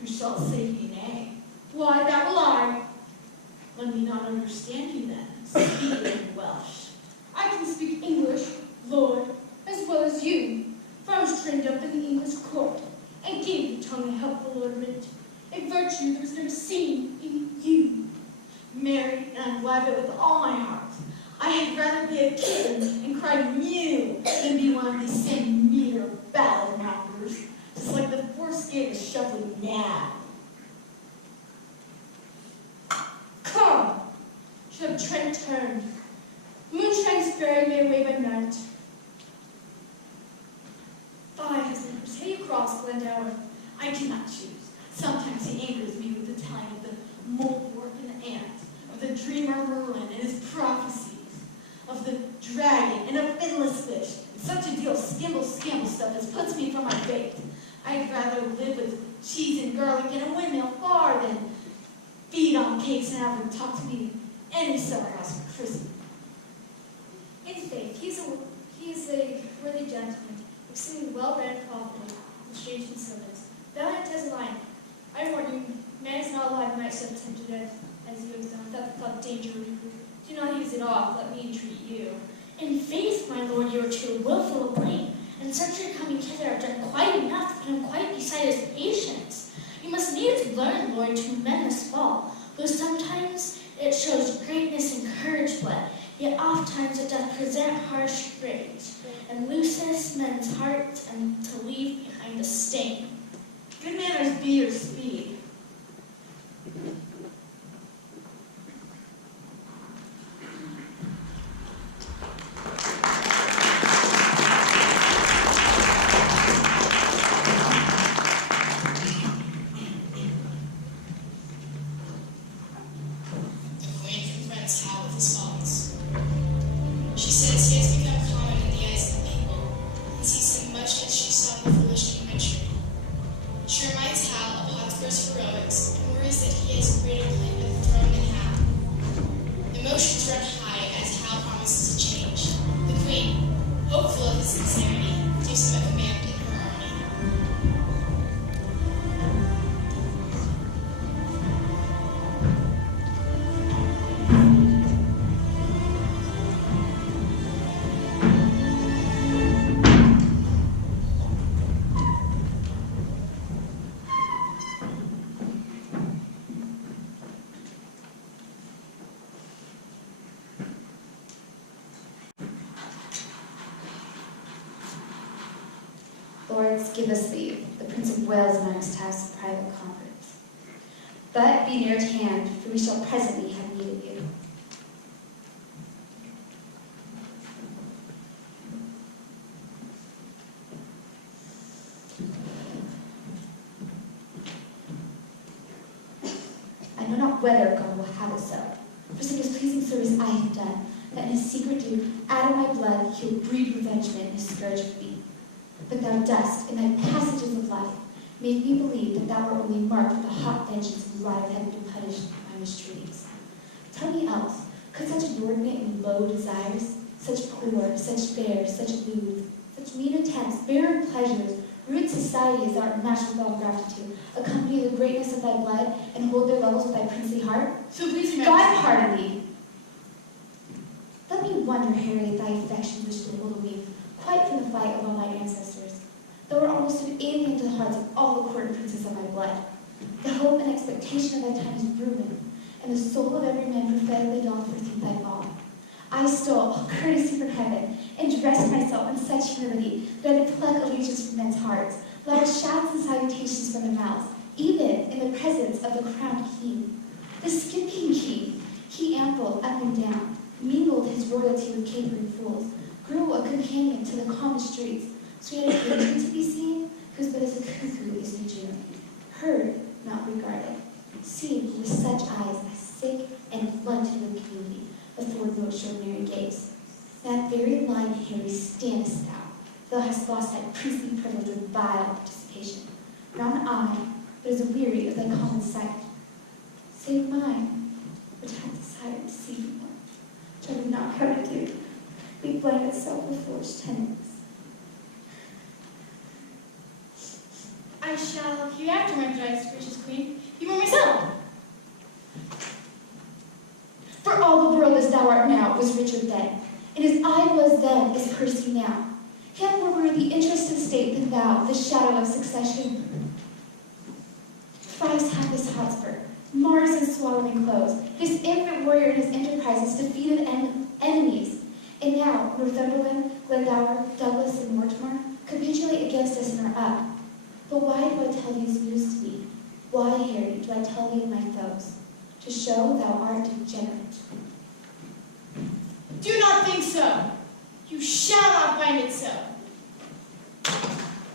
Who shall say ye nay? Why, that will I. Let me not understand you then. Speak in Welsh. I can speak English, Lord, as well as you, for I was trained up in the English court, and gave the tongue a helpful ornament, a virtue that was never seen in you. Mary, and I'm glad of it with all my heart. I had rather be a kitten and cry mew than be one of these same meter ballad mongers, just like the foreskin is shuffling mad. Come, should have Trent turned. Moonshine's fairy may wave at night. Fie has never say you cross Glendower. I cannot choose. Sometimes he angers me with the telling of the moldwork and the ant, of the dreamer Merlin and his prophecies, of the dragon and a fiddless fish, and such a deal of scamble stuff as puts me from my faith. I'd rather live with cheese and garlic in a windmill far than feed on cakes and have him talk to me in any summer house for Christmas. In faith, he is a worthy gentleman, exceedingly well-read and confident, and strange in servants. Valiant as a lion. I warn you, man is not alive might so tempted to death as you have done, without the thought of danger would be. Do not use it off, let me entreat you. In faith, my lord, you are too willful of blame, and such your coming hither have done quite enough to put him quite beside his patience. You must needs learn, Lord, to mend this fault, though sometimes it shows greatness and courage bled, yet oft times it doth present harsh rage, and looseth men's hearts and to leave behind a stain. Good manners be your speed. The Queen confronts Hal with his faults. She says he has become common in the eyes of the people, and sees him much as she saw the foolish King Richard. She reminds Hal of Hotspur's heroics, and worries that he has a greater claim to the throne than Hal. Emotions run high as Hal promises to change. The Queen, hopeful of his sincerity, gives him a command in her army. Lords, give us leave. The Prince of Wales and I must have some private conference. But be near at hand, for we shall presently have need of you. I know not whether God will have it so, for some displeasing service I have done, that in his secret do, out of my blood, he'll breed revengement and his scourge of me. But thou dost, in thy passages of life, make me believe that thou art only marked with the hot vengeance of the rod of heaven to punish my mistreaties. Tell me else, could such inordinate and low desires, such poor, such fair, such lewd, such mean attempts, barren pleasures, rude society as art matched with all gratitude, accompany the greatness of thy blood, and hold their levels with thy princely heart? So please, your God Majesty. pardon thee. Let me wonder, Harry, at thy affections which bewilder me, quite from the flight of all my ancestors. Thou art almost an alien to the hearts of all the court and princes of my blood. The hope and expectation of thy time is ruined, and the soul of every man prophetically doth foresee thy fall. I stole all courtesy from heaven, and dressed myself in such humility that I did pluck allegiance from men's hearts, loud shouts and salutations from their mouths, even in the presence of the crowned king. The skimping king, he ambled up and down, mingled his royalty with capering fools, grew a companion to the common streets, so he had a virgin to be seen, whose but as a cuckoo is in June, heard, not regarded, seen with such eyes as sick and blunted with community, afford no extraordinary gaze. That very line, Harry, standest thou hast lost thy priestly privilege with vile participation. Not an eye, but is weary of thy common sight. Save mine, which had decided to see me more, which I would not have to do, be blame itself with foolish tenants. I shall hereafter, my gracious queen, be more myself. For all the world as thou art now was Richard then, and as I was then is Percy now. Him were more the interest of state than thou, the shadow of succession. Thrice hath this Hotspur, Mars in swaddling clothes, this infant warrior in his enterprises defeated enemies, and now Northumberland, Glendower, Douglas, and Mortimer capitulate against us and are up. But why do I tell these news to thee? Why, Harry, do I tell thee of my foes? To show thou art degenerate. Do not think so. You shall not find it so.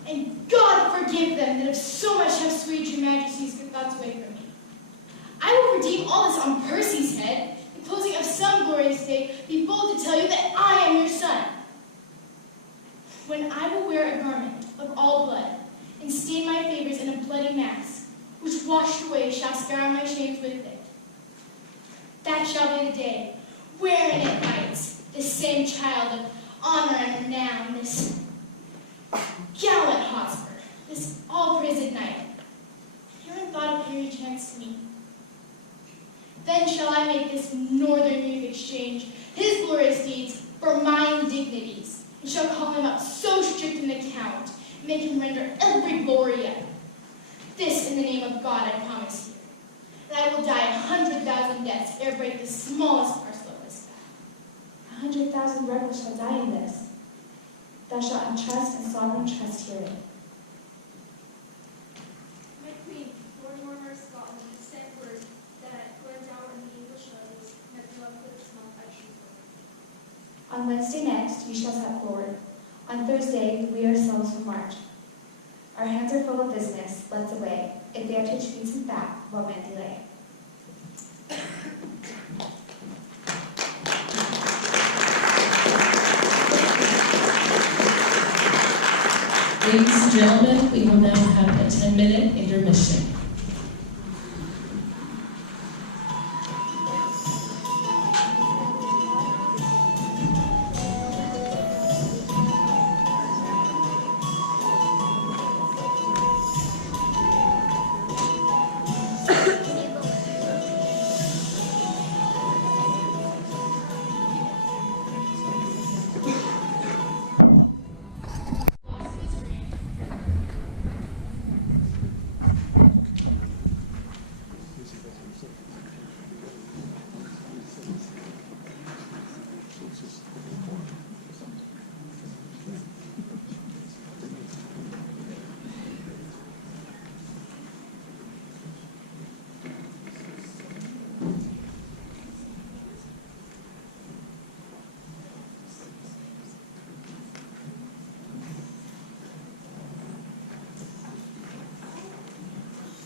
And God forgive them that have so much have swayed your majesty's good thoughts away from me. I will redeem all this on Percy's head, the closing of some glorious day, be bold to tell you that I am your son. When I will wear a garment of all blood, and stain my favors in a bloody mass, which washed away shall scour my shames with it. That shall be the day, wherein it rights, this same child of honor and renown, this gallant Hotspur, this all-praised knight, herein thought of Harry chance to me. Then shall I make this northern youth exchange his glorious deeds for mine dignities, and shall call him up so strict an account, make him render every glory up. This in the name of God I promise you, that I will die 100,000 deaths ere break the smallest parcel of this vow. 100,000 rebels shall die in this. Thou shalt entrust and sovereign trust herein. My queen, Lord Mortimer of Scotland, sent word that Glendower and the English ladies met the love for this month at Shrewsbury. On Wednesday next you shall set forward. On Thursday we ourselves will march. Our hands are full of business, let's away. If they are to treat some fat, what man delay? Ladies and gentlemen, we will now have a 10-minute intermission.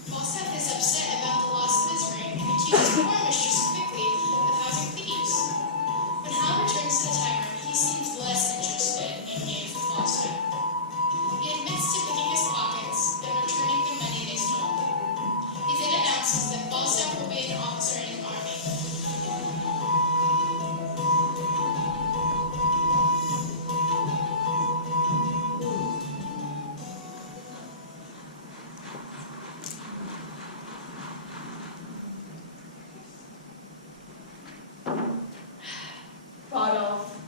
Falstaff is upset about the loss of his ring and accuses poor Mistress Quickly of housing thieves. When Hal returns to the tavern, he seems less interested in games with Falstaff. He admits to picking his pockets, then returning the money they stole. He then announces that Falstaff will be an officer in his army. Bardolph,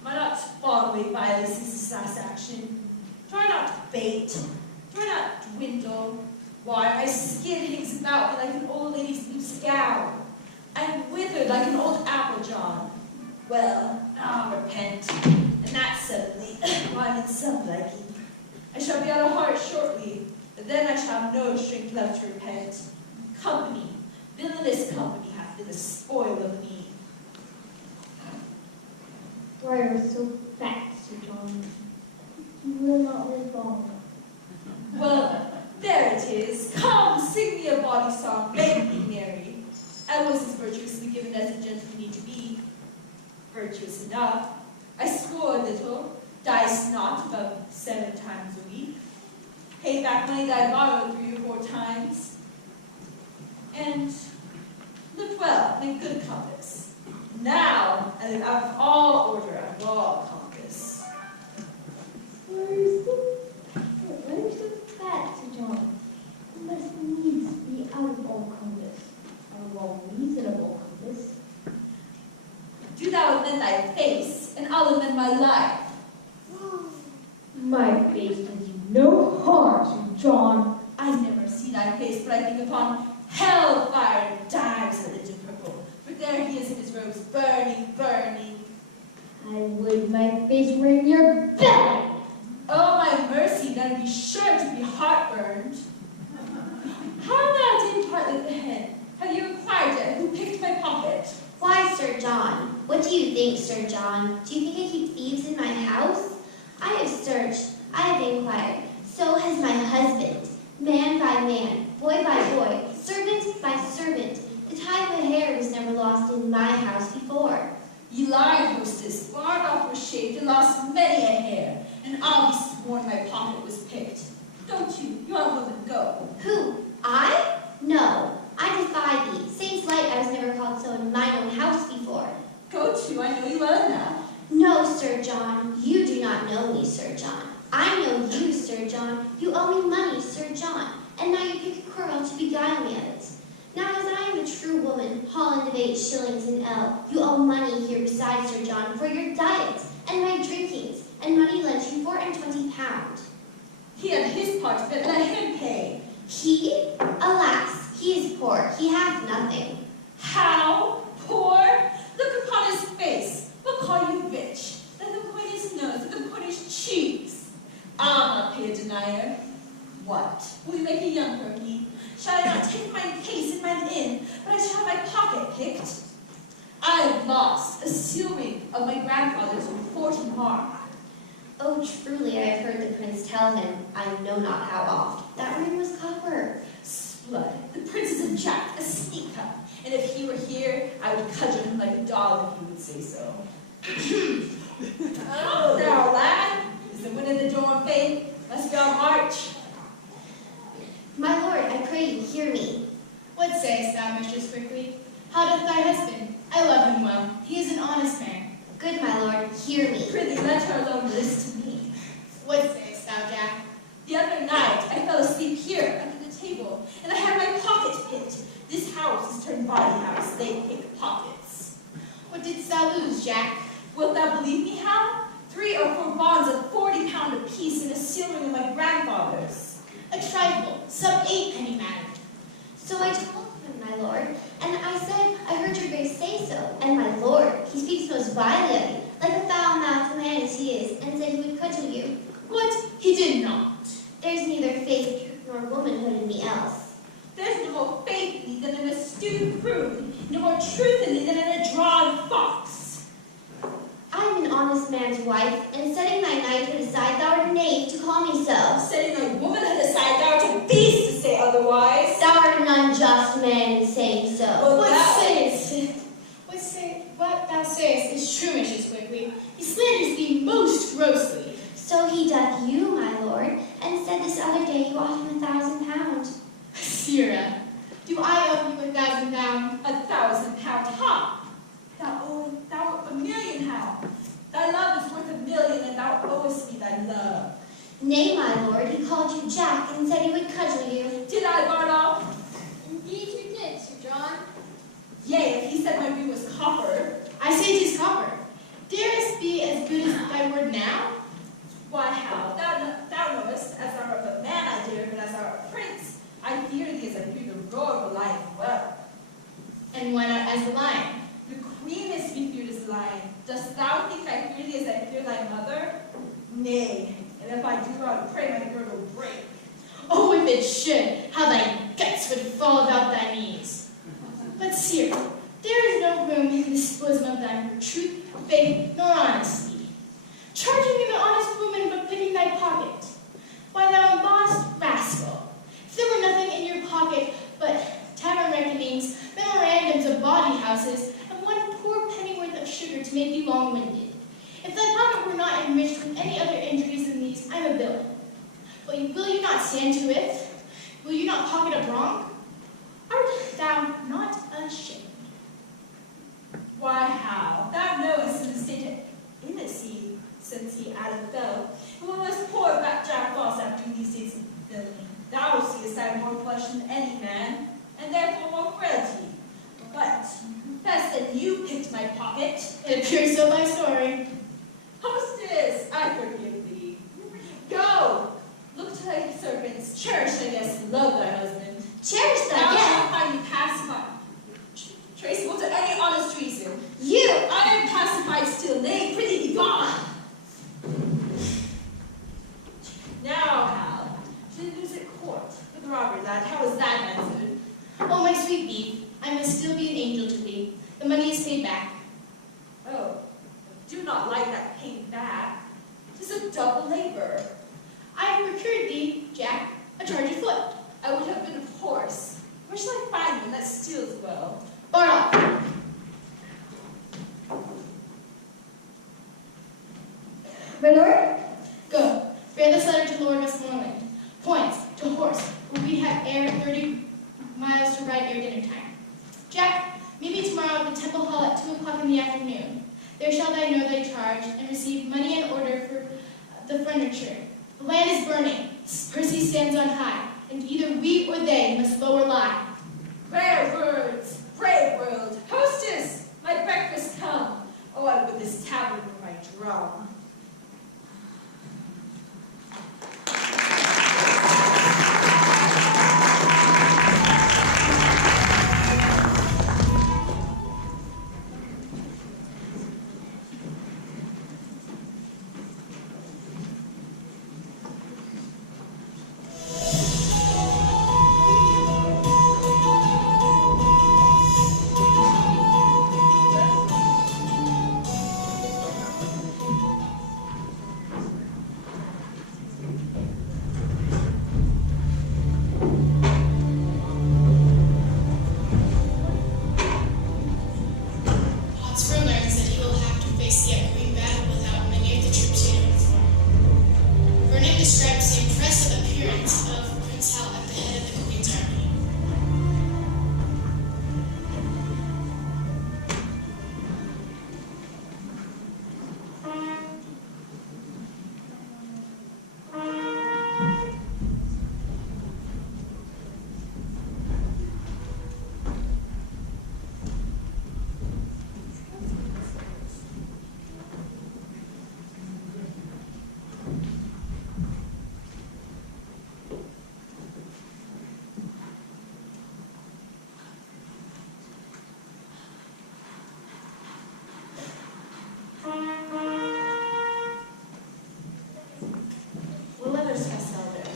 try not to fall away by this satisfaction. Try not to fade. Try not to dwindle. Why, my skin hangs about me like an old lady's loose gown. I'm withered like an old apple john. Well, I'll repent, and that suddenly, while I'm in some liking. I shall be out of heart shortly, but then I shall have no strength left to repent. Company, villainous company, hath been the spoil of me. Why are you so fat, Sir John? You will not live long. Well, there it is. Come, sing me a bawdy song, make me merry. I was as virtuously given as a gentleman need to be. Virtuous enough. I score a little, dice not above 7 times a week. Pay back money that I borrowed 3 or 4 times. And Look well, make good compass. Now, I live out of all order and all compass. Where's the fat, Sir John? You must needs be out of all compass, out of all reasonable compass. Do thou amend thy face, and I'll amend my life. My face does you no harm, Sir John. I never see thy face, but I think upon hellfire dives a legend purple. For there he is in his robes, burning, burning. I would my face were in your belly. Oh, my mercy, then be sure to be heartburned. How thou did part with the hen? Have you inquired yet who picked my pocket? Why, Sir John? What do you think, Sir John? Do you think I keep thieves in my house? I have searched, I have inquired. So has my husband. Man by man, boy by boy, servant by servant. The tie of a hair was never lost in my house before. Ye lie, hostess, barred off was shaved and lost many a hair, and I'll be sworn my pocket was picked. Don't you, young woman, go. Who? I? No, I defy thee. Saints light, I was never called so in mine own house before. Go to, I know you well enough. No, Sir John, you do not know me, Sir John. I know you, Sir John. You owe me money, Sir John, and now you pick a quarrel to beguile me of it. Now, as I am a true woman, Holland of 8 shillings an ell, you owe money here besides, Sir John, for your diet, and my drinkings, and money lent you £4.20. He had his part of it, let him pay. He? Alas, he is poor, he hath nothing. How? Poor? Look upon his face. We'll call you rich. Let them point his nose, let them point his cheeks. I'll not pay a denier. What? Will you make a young of me? Shall I not take mine case and mine in, but I shall have my pocket picked? I have lost a seal ring of my grandfather's from Fortin Mark. Oh, truly, I have heard the prince tell him, I know not how oft, that ring was copper. Blood. The prince is a jack, a sneak cup, and if he were here, I would cudgel him like a dog if he would say so. Oh, now, lad, is the wind in the door faint? Let's go march. My lord, I pray you, hear me. What sayest thou, mistress, quickly? How doth thy husband? I love him well. He is an honest man. Good, my lord, hear me. Prithee, let her alone list to me. What sayest thou, Jack? The other night, I fell asleep here under the table, and I had my pocket picked. This house is turned body house. They pick pockets. What didst thou lose, Jack? Wilt thou believe me, Hal? 3 or 4 bonds of £40 apiece and a seal ring of my grandfather's. A trifle, some 8-penny matter. So I told him, my lord, and I said, I heard your grace say so. And my lord, he speaks most vilely of you, like a foul-mouthed man as he is, and said he would cudgel you. What? He did not. There's neither faith nor womanhood in me else. There's no more faith in thee than in a stewed prude, no more truth in thee than in a drawn fox. I am an honest man's wife, and setting thy knighthood aside, thou art a knave to call me so. Setting thy womanhood aside, thou art a beast to say otherwise. Thou art an unjust man in saying so. What thou sayest is true, mistress Quickly. He slanders thee most grossly. So he doth you, my lord, and said this other day you offered him £1,000. Sirrah, do I owe you £1,000? £1,000, ha! Thou art £1,000,000, how? Thy love is worth £1,000,000, and thou owest me thy love. Nay, my lord, he called you Jack and said he would cudgel you. Did I, Bardolph? Indeed you did, Sir John. Yea, if he said my ring was copper. I say 'tis copper. Darest be as good as thy word now? Why, how? Thou knowest, as thou art a man I dare, but as thou art a prince, I fear thee as I fear the roar of a lion well. And why not as the lion? The queen is to be feared as the lion. Dost thou think I fear thee as I fear thy mother? Nay, and if I do, I would pray my girdle break. Oh, if it should, how thy guts would fall about thy knees. But, Sirrah, there is no room in this bosom of thine for truth, faith, nor honesty. Charging an honest woman but picking thy pocket. Why, thou embossed rascal, if there were nothing in your pocket but tavern reckonings, memorandums of bawdy houses, and 1 poor pennyworth of sugar to make thee long-winded. If thy pocket were not enriched with any other injuries than these, I am a villain. Will you not stand to it? Will you not pocket a wrong? Art thou not ashamed? It appears so by story. Hostess, I forgive thee. Go! Look to thy servants, cherish thy guests, love thy husband. Cherish thy Thou guest. shalt find me pacified, traceable to any honest treason. You. I am pacified still, nay, prithee be gone. Now, Hal, to the news at court with Robert, lad, how is that answered? Oh, my sweet Beef, I must still be an angel to thee. The money is paid back. Oh, I do not like that paid back. 'Tis a double labor. I have procured thee, Jack, a charge of foot. I would have been a horse. Where shall I find one that steals well? Bardock. My lord? Go, bear this letter to Lord Westmoreland. Points, to horse, where we have ere 30 miles to ride ere dinner time. Jack, meet me tomorrow at the Temple Hall at 2 o'clock in the afternoon. There shalt thou know thy charge, and receive money and order for the furniture. The land is burning, Percy stands on high, and either we or they must low or lie. Rare words, brave world. Hostess, my breakfast come. Oh, I would this tavern were my drum. Hotspur learns that he will have to face the upcoming battle without many of the troops he had before. Vernon describes the impressive appearance of Prince Hal at the head of the Queen's army. What letters pass Elder?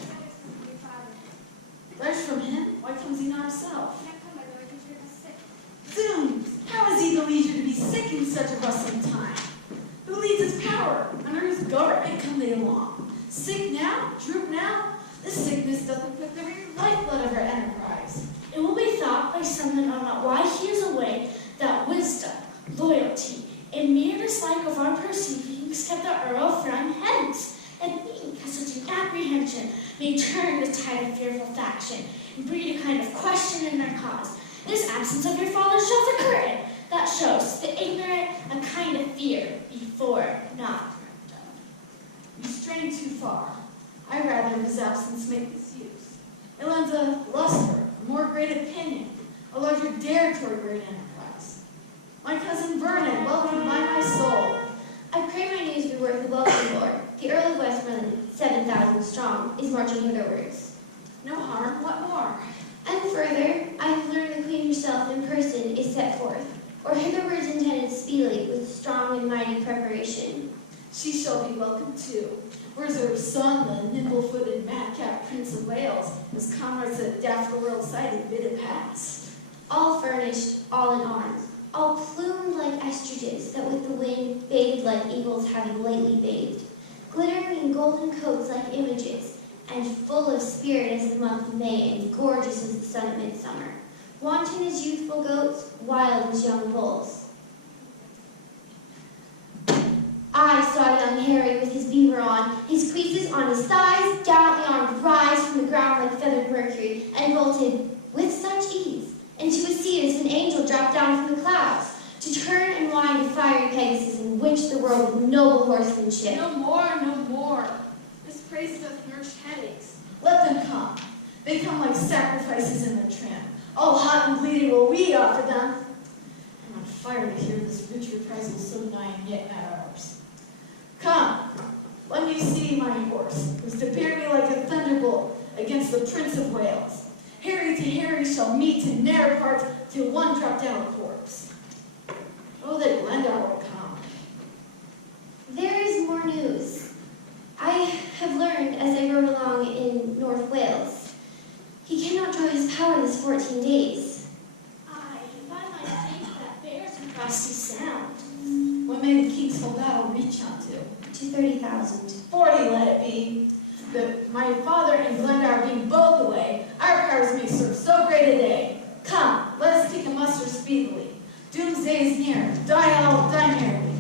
Letters from him? Why comes he not himself? Zoom! How is he the leisure to be sick in such a rustling time? Who leads his power? Under whose government come they along? Sick now? Droop now? This sickness doth afflict the very lifeblood of our enterprise. It will be thought by some that know not why he is away, that wisdom, loyalty, and mere dislike of our proceedings kept the Earl from hence, and being has such an apprehension may turn the tide of fearful faction, and breed a kind of question in their cause. This absence of your father shows a curtain that shows the ignorant a kind of fear before not dreamt of. You strain too far. I rather of his absence make this use. It lends a luster, a more great opinion, a larger dare toward great enterprise. My cousin Vernon, welcomed by my soul. I pray my news be worth the welcome, Lord. The Earl of Westmoreland, 7,000 strong, is marching hitherwards. No harm, what more? And further, I have learned the Queen herself in person is set forth, or hitherwards intended speedily with strong and mighty preparation. She shall be welcome too. Where's her son, the nimble-footed madcap Prince of Wales, his comrades at daft the world sight and bid it pass? All furnished, all in arms, all plumed like ostriches that with the wind bathed like eagles having lately bathed, glittering in golden coats like images, and full of spirit as the month of May, and gorgeous as the sun at midsummer, wanton as youthful goats, wild as young bulls. I saw young Harry with his beaver on, his cuisses on his thighs, gallantly armed, rise from the ground like feathered Mercury, and vaulted with such ease into a seat as if an angel dropped down from the clouds, to turn and wind a fiery Pegasus and winch the world with noble horsemanship. No more, no more. This praise doth nourish headaches. Let them come. They come like sacrifices in their trim. All hot and bleeding will we offer them. I'm on fire to hear this rich reprisal so lion yet at ours. Come, let me see my horse, who's to bear me like a thunderbolt against the Prince of Wales. Harry to Harry shall meet and ne'er part till one drop down a corpse. Oh, that Glendower will come. There is more news. I have learned as I rode along in North Wales. He cannot draw his power this 14 days. I by my faith that bears in Frosty Sound. What may the king's full battle reach unto? To 30,000. 40 let it be. My father and Glendower being both away, our powers may serve so great a day. Come, let us take a muster speedily. Doomsday is near. Die all, die merrily.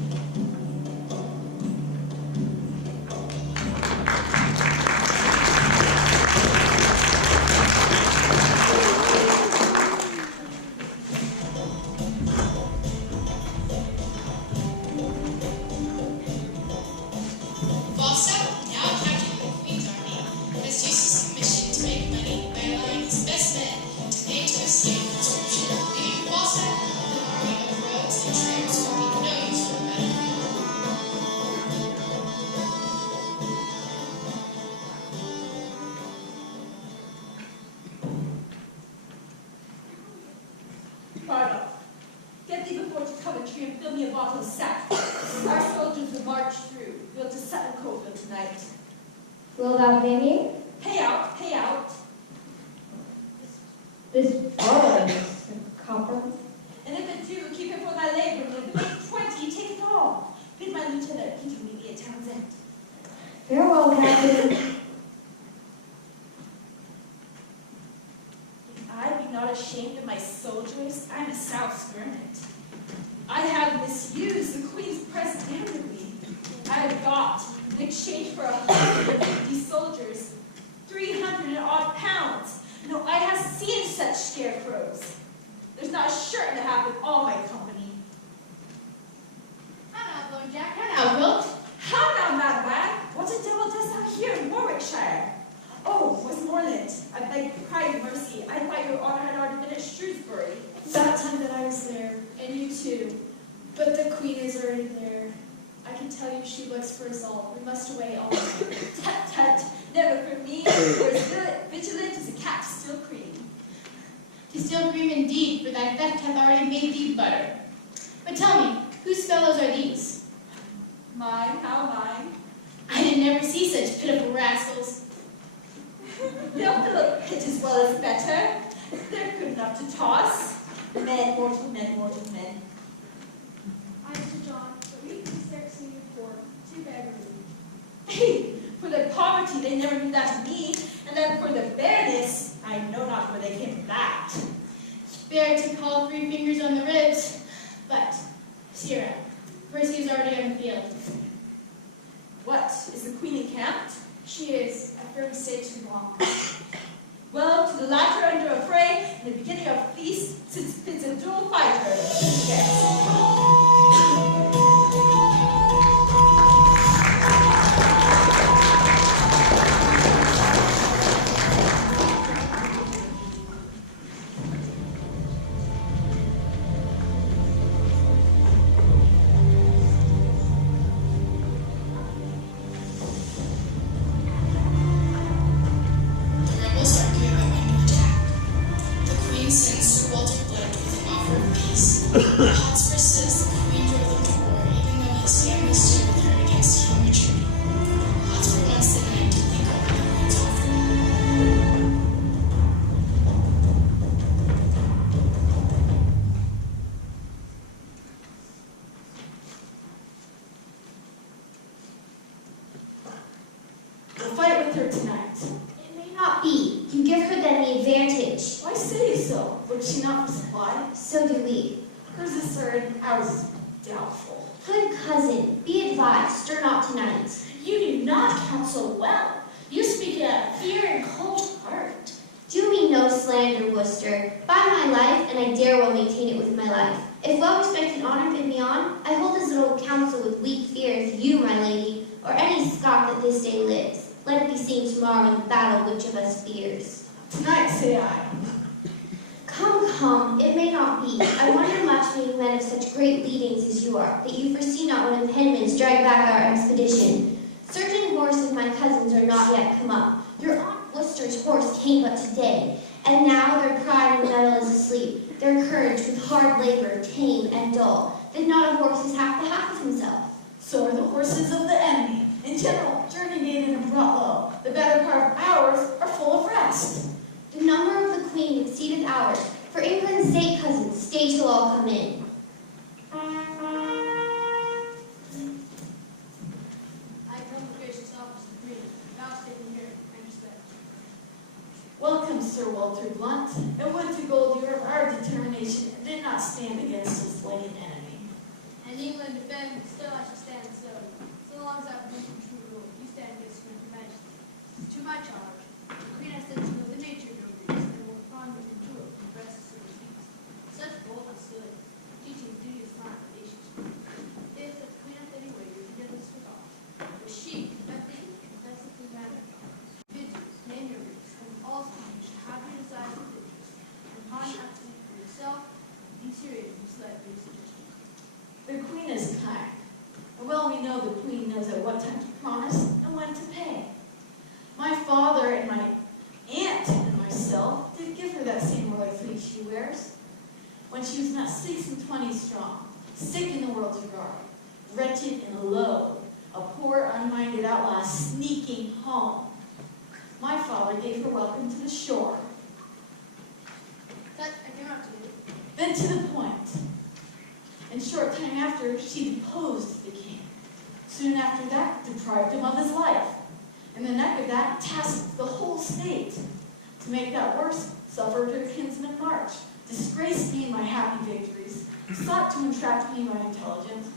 Falstaff, now captain of the Queen's army, has used his commission to make money by allowing his best men to pay to escape conscription, leaving Falstaff with an army of rogues and tramps who would be no use for the Bardo, get thee before to Coventry and fill me a bottle of sack. Our soldiers will march through. We'll to Sutton Coldfield tonight. Will thou pay me? Pay out, pay out. This borrowing is a copper. And if it do, keep it for thy labor. If it make 20, take it all. Bid my lieutenant, he can meet me at Townsend. Farewell, Captain. If I be not ashamed of my soldiers, I'm a South skirmit. I have misused the Queen's present annually. I have got, in exchange for 150 soldiers, 300 and odd pounds. No, I have seen such scarecrows. There's not a shirt and a half in all my company. How now, Lord Jack? How now, Wilt? How now, madman? What the devil dost thou here in Warwickshire? Oh, Westmoreland, I beg pride and mercy. I thought your honor had already been at Shrewsbury. That time that I was there, and you too. But the queen is already there. I can tell you she looks for us all. We must away all night. Tut tut, never for me. We're as vigilant as a cat to steal cream. To steal cream indeed, for thy theft hath already made thee butter. But tell me, whose fellows are these? Mine, how mine? I did never see such pitiful rascals. They'll fill a pit as well as better. They're good enough to toss. Men, mortal men, mortal men. I'm Sir John, but we can start seeing you poor. Too bad we're leaving. Hey, for their poverty, they never knew that of me. And then for their bareness, I know not where they came from that. Spare to call 3 fingers on the ribs. But, Sirrah, Percy is already on the field. What, is the queen encamped? She is. I fear we stayed too long. Well, to the latter under a fray, in the beginning of feast, since it's a dual fighter. Yes. The rebels argue about when to attack. The Queen sends Sir Walter Blood with an offer of peace. Hotspur says the Queen drove them to war, even though his family stood with her against King Richard. Hotspur wants the knight to think over the Queen's offer. We'll fight with her tonight. It may not be. You give her then the advantage. Why say you so? Would she not supply? So do we. Hers is certain, ours is doubtful. Good cousin, be advised, stir not tonight. You do not counsel well. You speak out of fear and cold heart. Do me no slander, Worcester. By my life, and I dare well maintain it with my life. If well-respected honor bid me on, I hold as little counsel with weak fears, you, my lady, or any Scot that this day lives. Let it be seen tomorrow in the battle which of us fears. Tonight, say I. Come, it may not be. I wonder much, being men of such great leadings as you are, that you foresee not one impediments drag back our expedition. Certain horses my cousins are not yet come up. Your Aunt Worcester's horse came but today, and now their pride and mettle is asleep, their courage with hard labor, tame and dull. Then not a horse is half the half of himself. So are the horses of the enemy. In general, journeyed and brought low. The better part of ours are full of rest. The number of the Queen exceedeth ours. For England's sake, cousins, stay till all come in. I come with gracious office to Queen. Now taken here, and respect. Welcome, Sir Walter Blunt. And would to gold you of our determination and did not stand against us like an enemy. And England defend, still I shall stand so. So long as I believe in true rule, you stand against me, your majesty. To my charge, the Queen has said to know the nature of your griefs, and will respond with endure from the breasts of your feet. Such bold hostility, teaching duty is fine, but nations free. If that the Queen hath any way, your forgiveness forgot. For she, confessing, confessively manner, bids you, name your griefs, and all speed you shall have your desires and interests, and pardon absolute for yourself, be serious and select your suggestions. The Queen is kind. And well we know the Queen knows at what time to promise and when to pay. My father and my aunt and myself did give her that same royal fleece she wears. When she was not 26 strong, sick in the world's regard, wretched and low, a poor unminded outlaw sneaking home. My father gave her welcome to the shore. That I cannot do. Then to the point. In short time after, she deposed the king. Soon after that, deprived him of his life. In the neck of that, tasked the whole state. To make that worse, suffered her kinsman March, disgraced me in my happy victories, sought to entrap me by intelligence,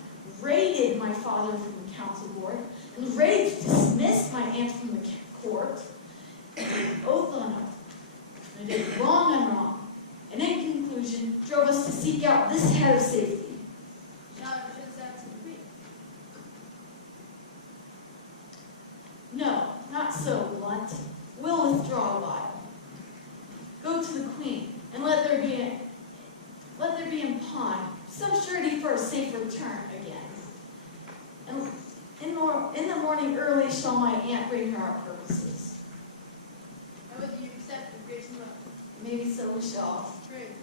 raided my father from the council board, and rage dismissed my aunt from the court, and oath on oath. I did wrong on wrong, and in conclusion, drove us to seek out this head of safety. Shall I return that to the Queen? No, not so, Blunt. We'll withdraw a while. Go to the Queen, and let there be in pawn some surety for a safe return again. And in the morning early shall my aunt bring her our purposes. And whether you accept the grace and love. Maybe so we shall. Trade.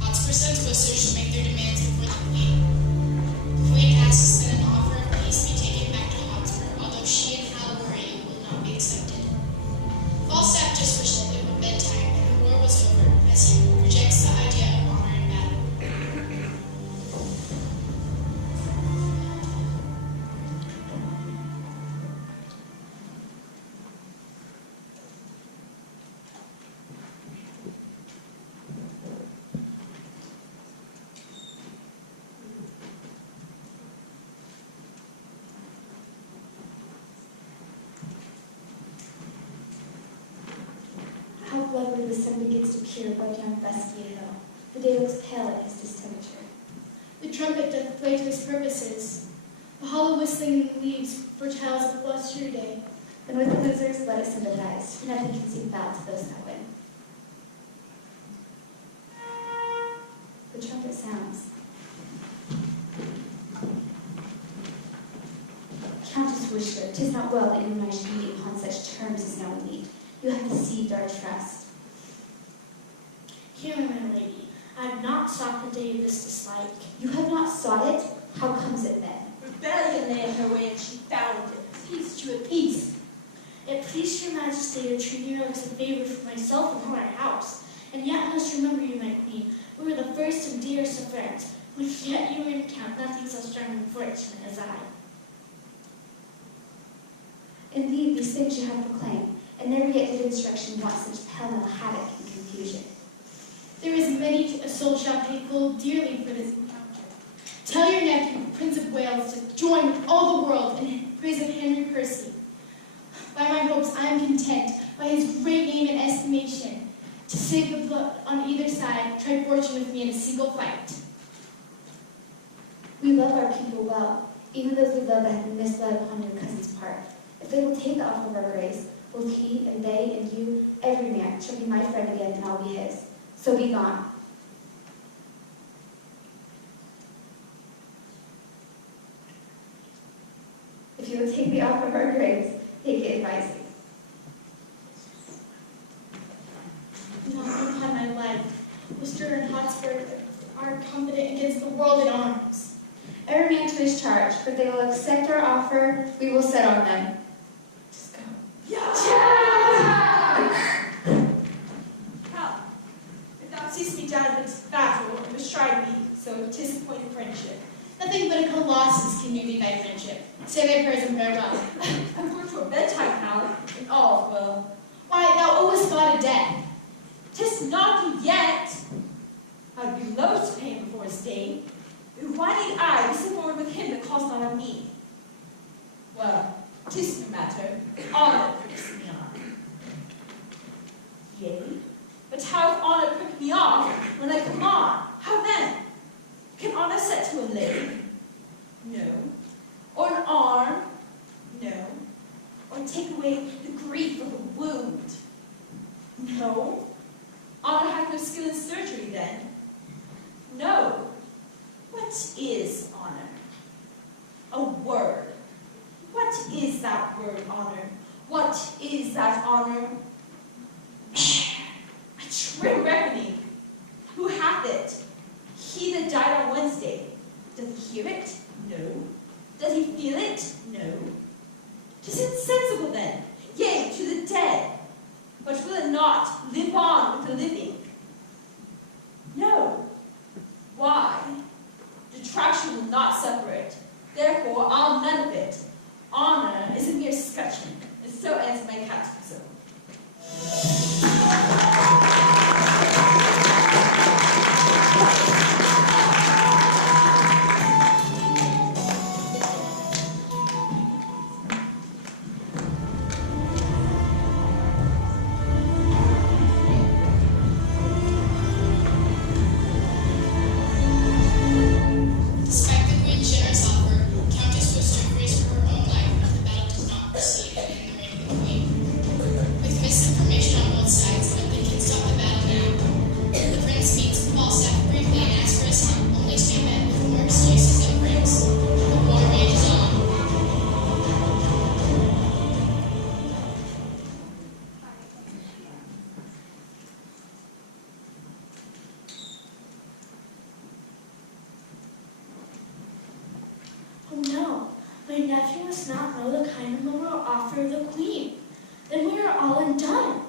Hotspur sends Whistler to make their demands before the Queen. The Queen asks that an offer of peace be taken back to Hotspur, although she and Hal worry will not be accepted. Falstaff just wished that it were bedtime and the war was over, as he rejects the idea of honor in battle. How lovely the sun begins to peer above yon Festia hill. The day looks pale at his distemperature. The trumpet doth play to his purposes. The hollow whistling in the leaves foretells the blustery day. Then with the losers let us sympathize, for nothing can seem foul to those that win. The trumpet sounds. Countess Worcester, 'tis not well that you and I should meet upon such terms as now we meet. You have deceived our trust. Hear me, my lady. I have not sought the day of this dislike. You have not sought it? How comes it then? Rebellion lay in her way, and she found it. Peace to a peace. It pleased your majesty to treat you as a favor for myself and for our house. And yet I must remember you, my queen. We were the first and dearest of friends. When yet you were in count, nothing so strong and fortunate as I. Indeed, these things you have proclaimed, and never yet did instruction want such pell-mell havoc and confusion. There is many a soul shall pay full dearly for this encounter. Tell your nephew, Prince of Wales, to join with all the world in praise of Henry Percy. By my hopes, I am content, by his great name and estimation, to save the blood on either side, try fortune with me in a single fight. We love our people well, even those we love that have been misled upon your cousin's part. If they will take the offer of our grace, both he and they and you, every man, shall be my friend again, and I'll be his. So be gone. If you will take the offer of our grace, take it wisely. Not upon my life. Worcester and Hotspur are confident against the world in arms. Every man to his charge, but they will accept our offer, we will set on them. Just go. How? If thou seest me down amidst battle, and bestride me, so 'tis appointed friendship. Nothing but a colossus can do thee thy friendship. Say thy prayers and farewell. I've worked to a bedtime now, and all is well. Why, thou owest God a debt. 'Tis not due yet. I'd be loath to pay him before his day. Why need I be suborned with him that calls not on me? Well, 'tis no matter. Honor pricks me on. Yea, but how if honor prick me off when I come on? How then? Can honor set to a leg? No. Or an arm? No. Or take away the grief of a wound? No. Honor hath no skill in surgery then? No. What is honor? A word. What is that word, honor? What is that honor? A trim reckoning. Who hath it? He that died on Wednesday. Doth he hear it? No. Does he feel it? No. 'Tis insensible then, yea, to the dead. But will it not live on with the living? No. Why? Detraction will not suffer it. Therefore, I'll none of it. Honor is a mere scutcheon, and so ends my catechism. Despite the Queen's generous offer, Countess Worcester fears for her own life if the battle does not proceed in the reign of the Queen. With misinformation on both sides, nothing can stop the battle now. The Prince meets Falstaff briefly and asks for his help, only to be met with more excuses than praise. The war rages on. Oh no, my nephew must not know the kind of memorial offer of the Queen. Then we are all undone.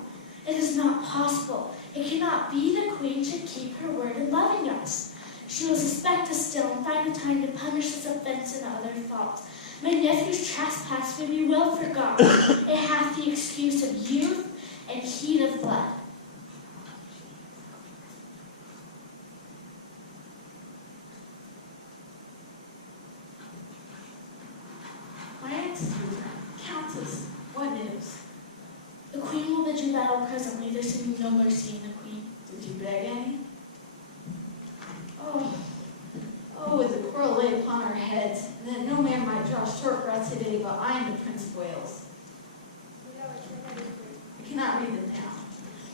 It is not possible. It cannot be the Queen should keep her word in loving us. She will suspect us still and find the time to punish this offense and other faults. My nephew's trespass may be well forgot. It hath the excuse of youth and heat of blood. My answer, Countess, what news? The Queen will bid you battle presently. There seems no mercy in the Queen. Did you beg any? Oh, with the quarrel laid upon our heads, and that no man might draw short breath today, but I am the Prince of Wales. I cannot read them now.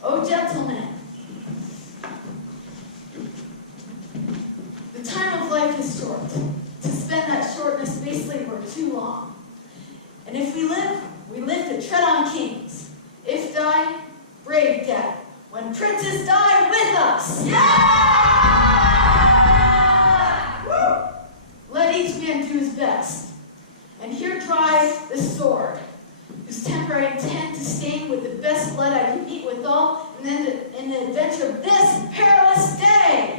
Oh, gentlemen, the time of life is short. To spend that shortness basely were too long. And if we live to tread on kings. If die, brave death. When princes die with us. Woo! Let each man do his best. And here try the sword, whose temper I intend to stain with the best blood I can meet withal, and then in the adventure of this perilous day.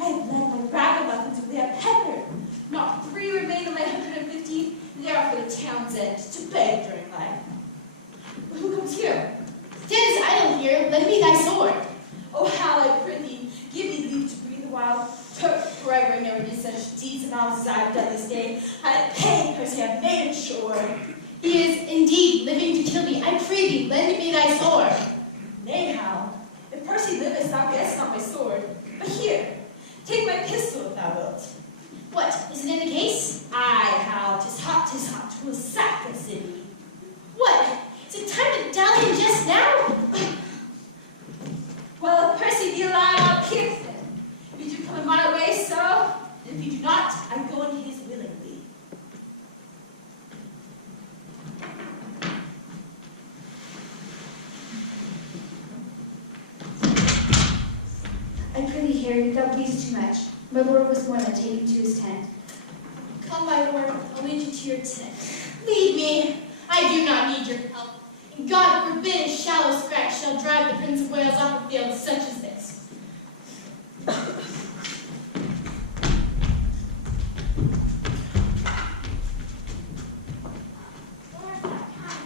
I have led my ragamuffins over their pepper. Not 3 remain of my 150, and they are for the town's end to beg during life. But who comes here? Stand as idle here, lend me thy sword. Oh, Hal, I prithee, give me leave to breathe a while. Gregory never did such deeds and offices I have done this day. I am paid because I have made it sure. He is indeed living to kill me. I pray thee, lend me thy sword. Nay, Hal, if Percy liveth, thou gettest not my sword. But here, take my pistol if thou wilt. What, is it in the case? Aye, Hal, 'tis hot, we'll sack the city. What, is it time to dally just now? Well, if Percy be alive, I'll pierce him. If you do come in my way, so, and if you do not, I go in his willingly. I prithee, Harry, thou please too much. My lord was more than taken to his tent. Come, my lord, I'll lead you to your tent. Lead me. I do not need your help. And God forbid a shallow scratch shall drive the Prince of Wales off a field such as this.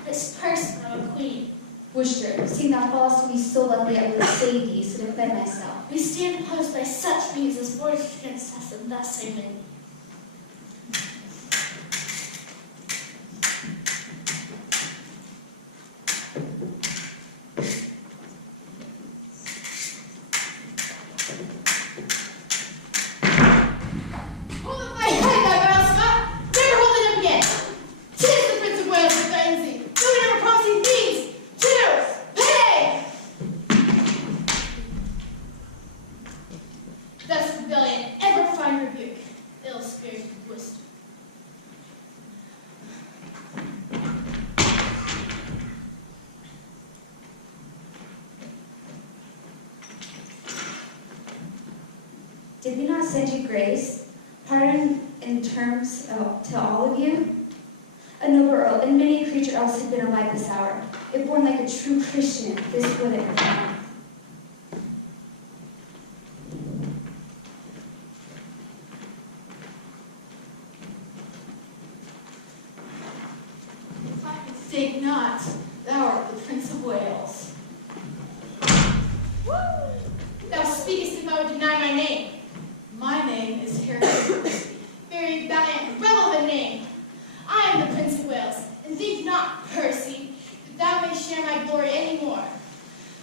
This person of a queen. Worcester, seeing thou fallest to me so lovely, I will save thee, so defend myself. We stand opposed by such means as forged against us, and thus I win. Hold up my head, thou girl Scott! Never hold it up again! 'Tis the Prince of Wales that threatens thee! Do we never promise thee things? To pay! Does rebellion ever find rebuke? Ill-spirited Worcester. Did we not send you grace? Pardon in terms to all of you? A noble earl and many a creature else had been alive this hour. If born like a true Christian, this would have been. Mistake not, thou art the Prince of Wales. Thou speakest if I would deny my name. My name is Harry Percy. Very valiant, relevant name. I am the Prince of Wales, and think not, Percy, that thou mayst share my glory any more.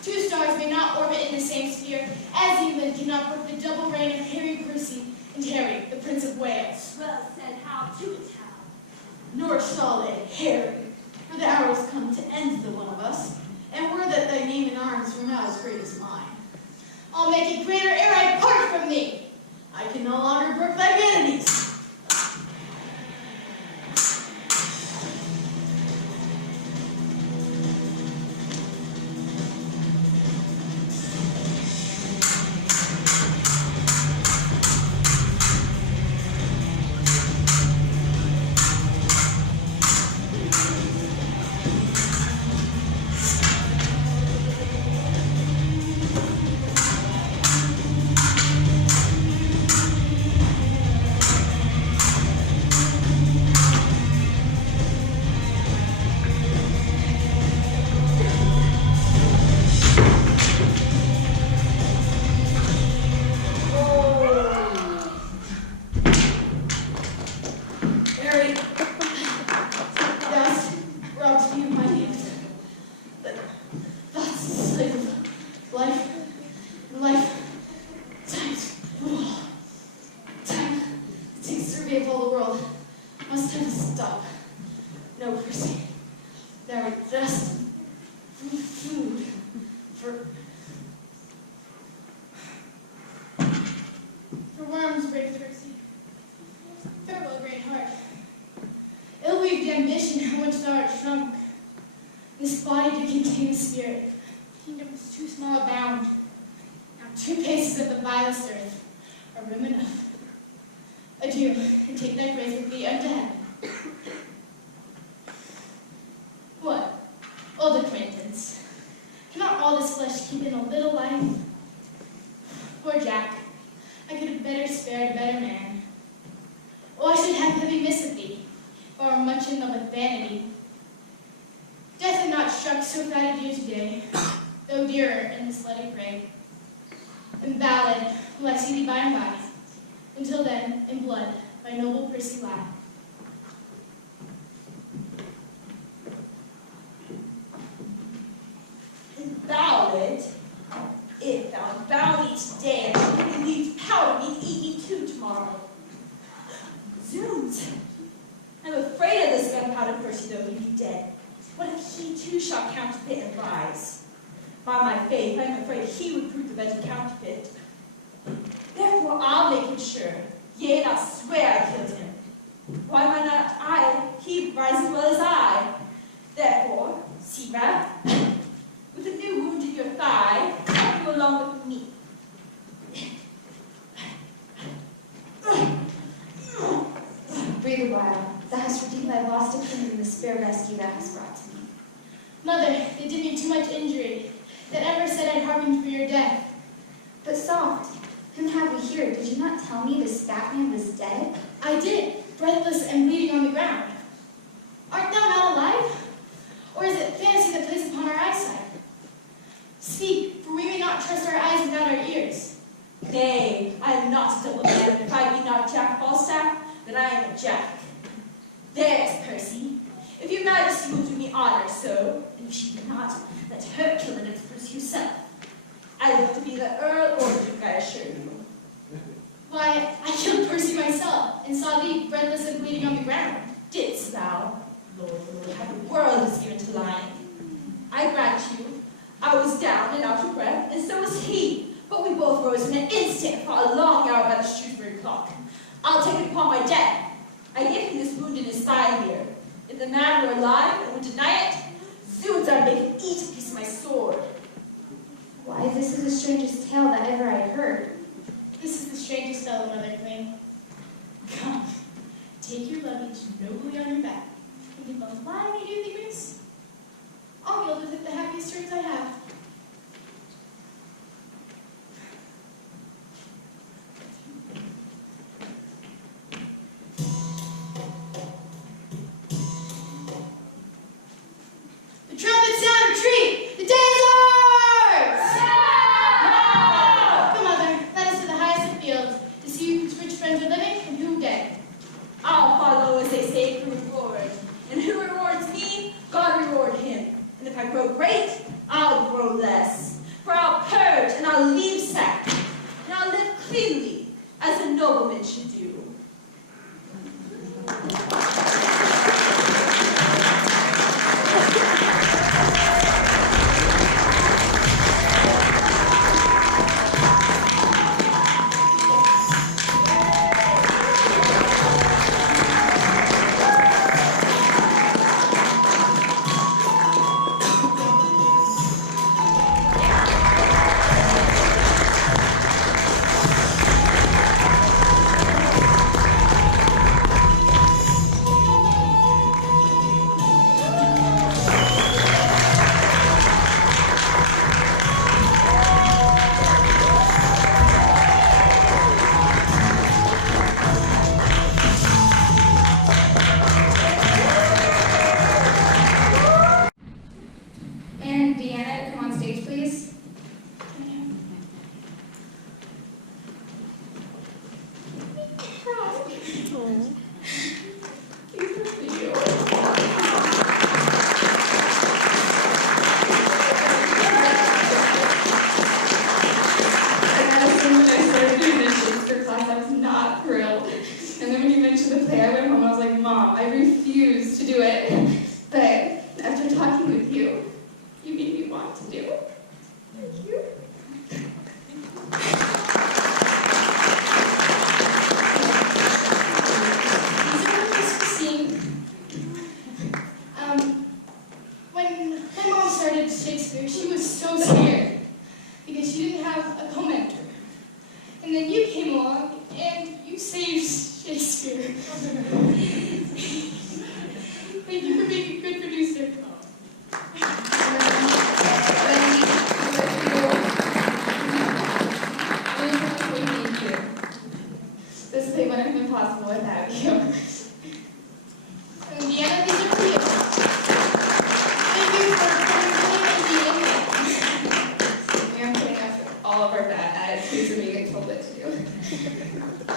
2 stars may not orbit in the same sphere, as England cannot brook the double reign of Harry Percy and Harry, the Prince of Wales. Well said, Hal, to it, Hal. Nor shall they, Harry, for the hour is come to end the one of us, and were that thy name in arms were not as great as mine. I'll make it greater ere I part from thee. I can no longer brook thy vanities. Harry, thou robbed me of my youth. Thoughts slave of life, and life, times, time that takes survey of all the world, must have a stop. No, Percy, thou art just food for worms, brave Percy. Farewell, great heart. Ill-weaved ambition, how much thou art shrunk. This body do contain the spirit. Kingdom's too small a bound. Now 2 paces of the vilest earth are room enough. Adieu, and take thy praise with thee unto heaven. What? Old acquaintance. Cannot all this flesh keep in a little life? Poor Jack. I could have better spared a better man. Oh, I should have heavy miss of thee, or much in love with vanity. Death had not struck so fat a deer today, though dearer in this bloody fray. In ballad will I see thee by and by. Until then, in blood, my noble Percy lie. In ballad, it found bounty today, and it leaves powder me to eat me too tomorrow. Zoons! I'm afraid of this gunpowder Percy, though he be dead. What if he too shall counterfeit and rise? By my faith, I am afraid he would prove the better counterfeit. Therefore I'll make him sure, yea, and I'll swear I killed him. Why might not he rise as well as I? Therefore, see, Rab, with a new wound in your thigh, come you along with me. Breathe a while. Thou hast redeemed thy lost opinion in the spare rescue thou hast brought to me. Mother, they did me too much injury, that ever said I'd hearkened for your death. But soft, whom have we here? Did you not tell me this fat man was dead? I did, breathless and bleeding on the ground. Art thou not alive? Or is it fancy that plays upon our eyesight? Speak, for we may not trust our eyes without our ears. Nay, I am not a double man. If I be not Jack Falstaff, then I am a Jack. There's Percy. If your majesty will do me honor so, and if she did not, let her kill the next Percy herself. I live to be the Earl or Duke, I assure you. Why, I killed Percy myself, and saw thee breathless and bleeding on the ground. Didst thou? Lord, Lord, how the world is given to lying. I grant you, I was down and out of breath, and so was he. But we both rose in an instant and fought a long hour by the Shrewsbury clock. I'll take it upon my debt. I give him this wound in his thigh here. If the man were alive and would deny it, zoons, I'd make him eat a piece of my sword. Why, this is the strangest tale that ever I heard. This is the strangest fellow, Mother Queen. Come, take your luggage nobly on your back, and give them flying me do the grace. I'll gild with it the happiest turns I have. The trumpet sound, retreat! The day is ours! Come, Mother, let us to the highest of fields, to see whose rich friends are living and who dead. I'll follow, as they say, for reward. And who rewards me, God reward him. And if I grow great, I'll grow less. For I'll purge and I'll leave sack. And I'll live cleanly, as a nobleman should do. And Deanna, come on stage, please. I was not thrilled. And then when you mentioned the play, I went home and I was like, Mom, I refuse to do it. But after talking with you, you made me want to do it. Thank you. When my mom started Shakespeare, she was so scared because she didn't have a co-mentor. And then you came along and you saved Shakespeare. impossible without you. Indiana, these are for you. Thank you for coming to Indiana. I'm kidding after all of our bad attitudes and being told what to do.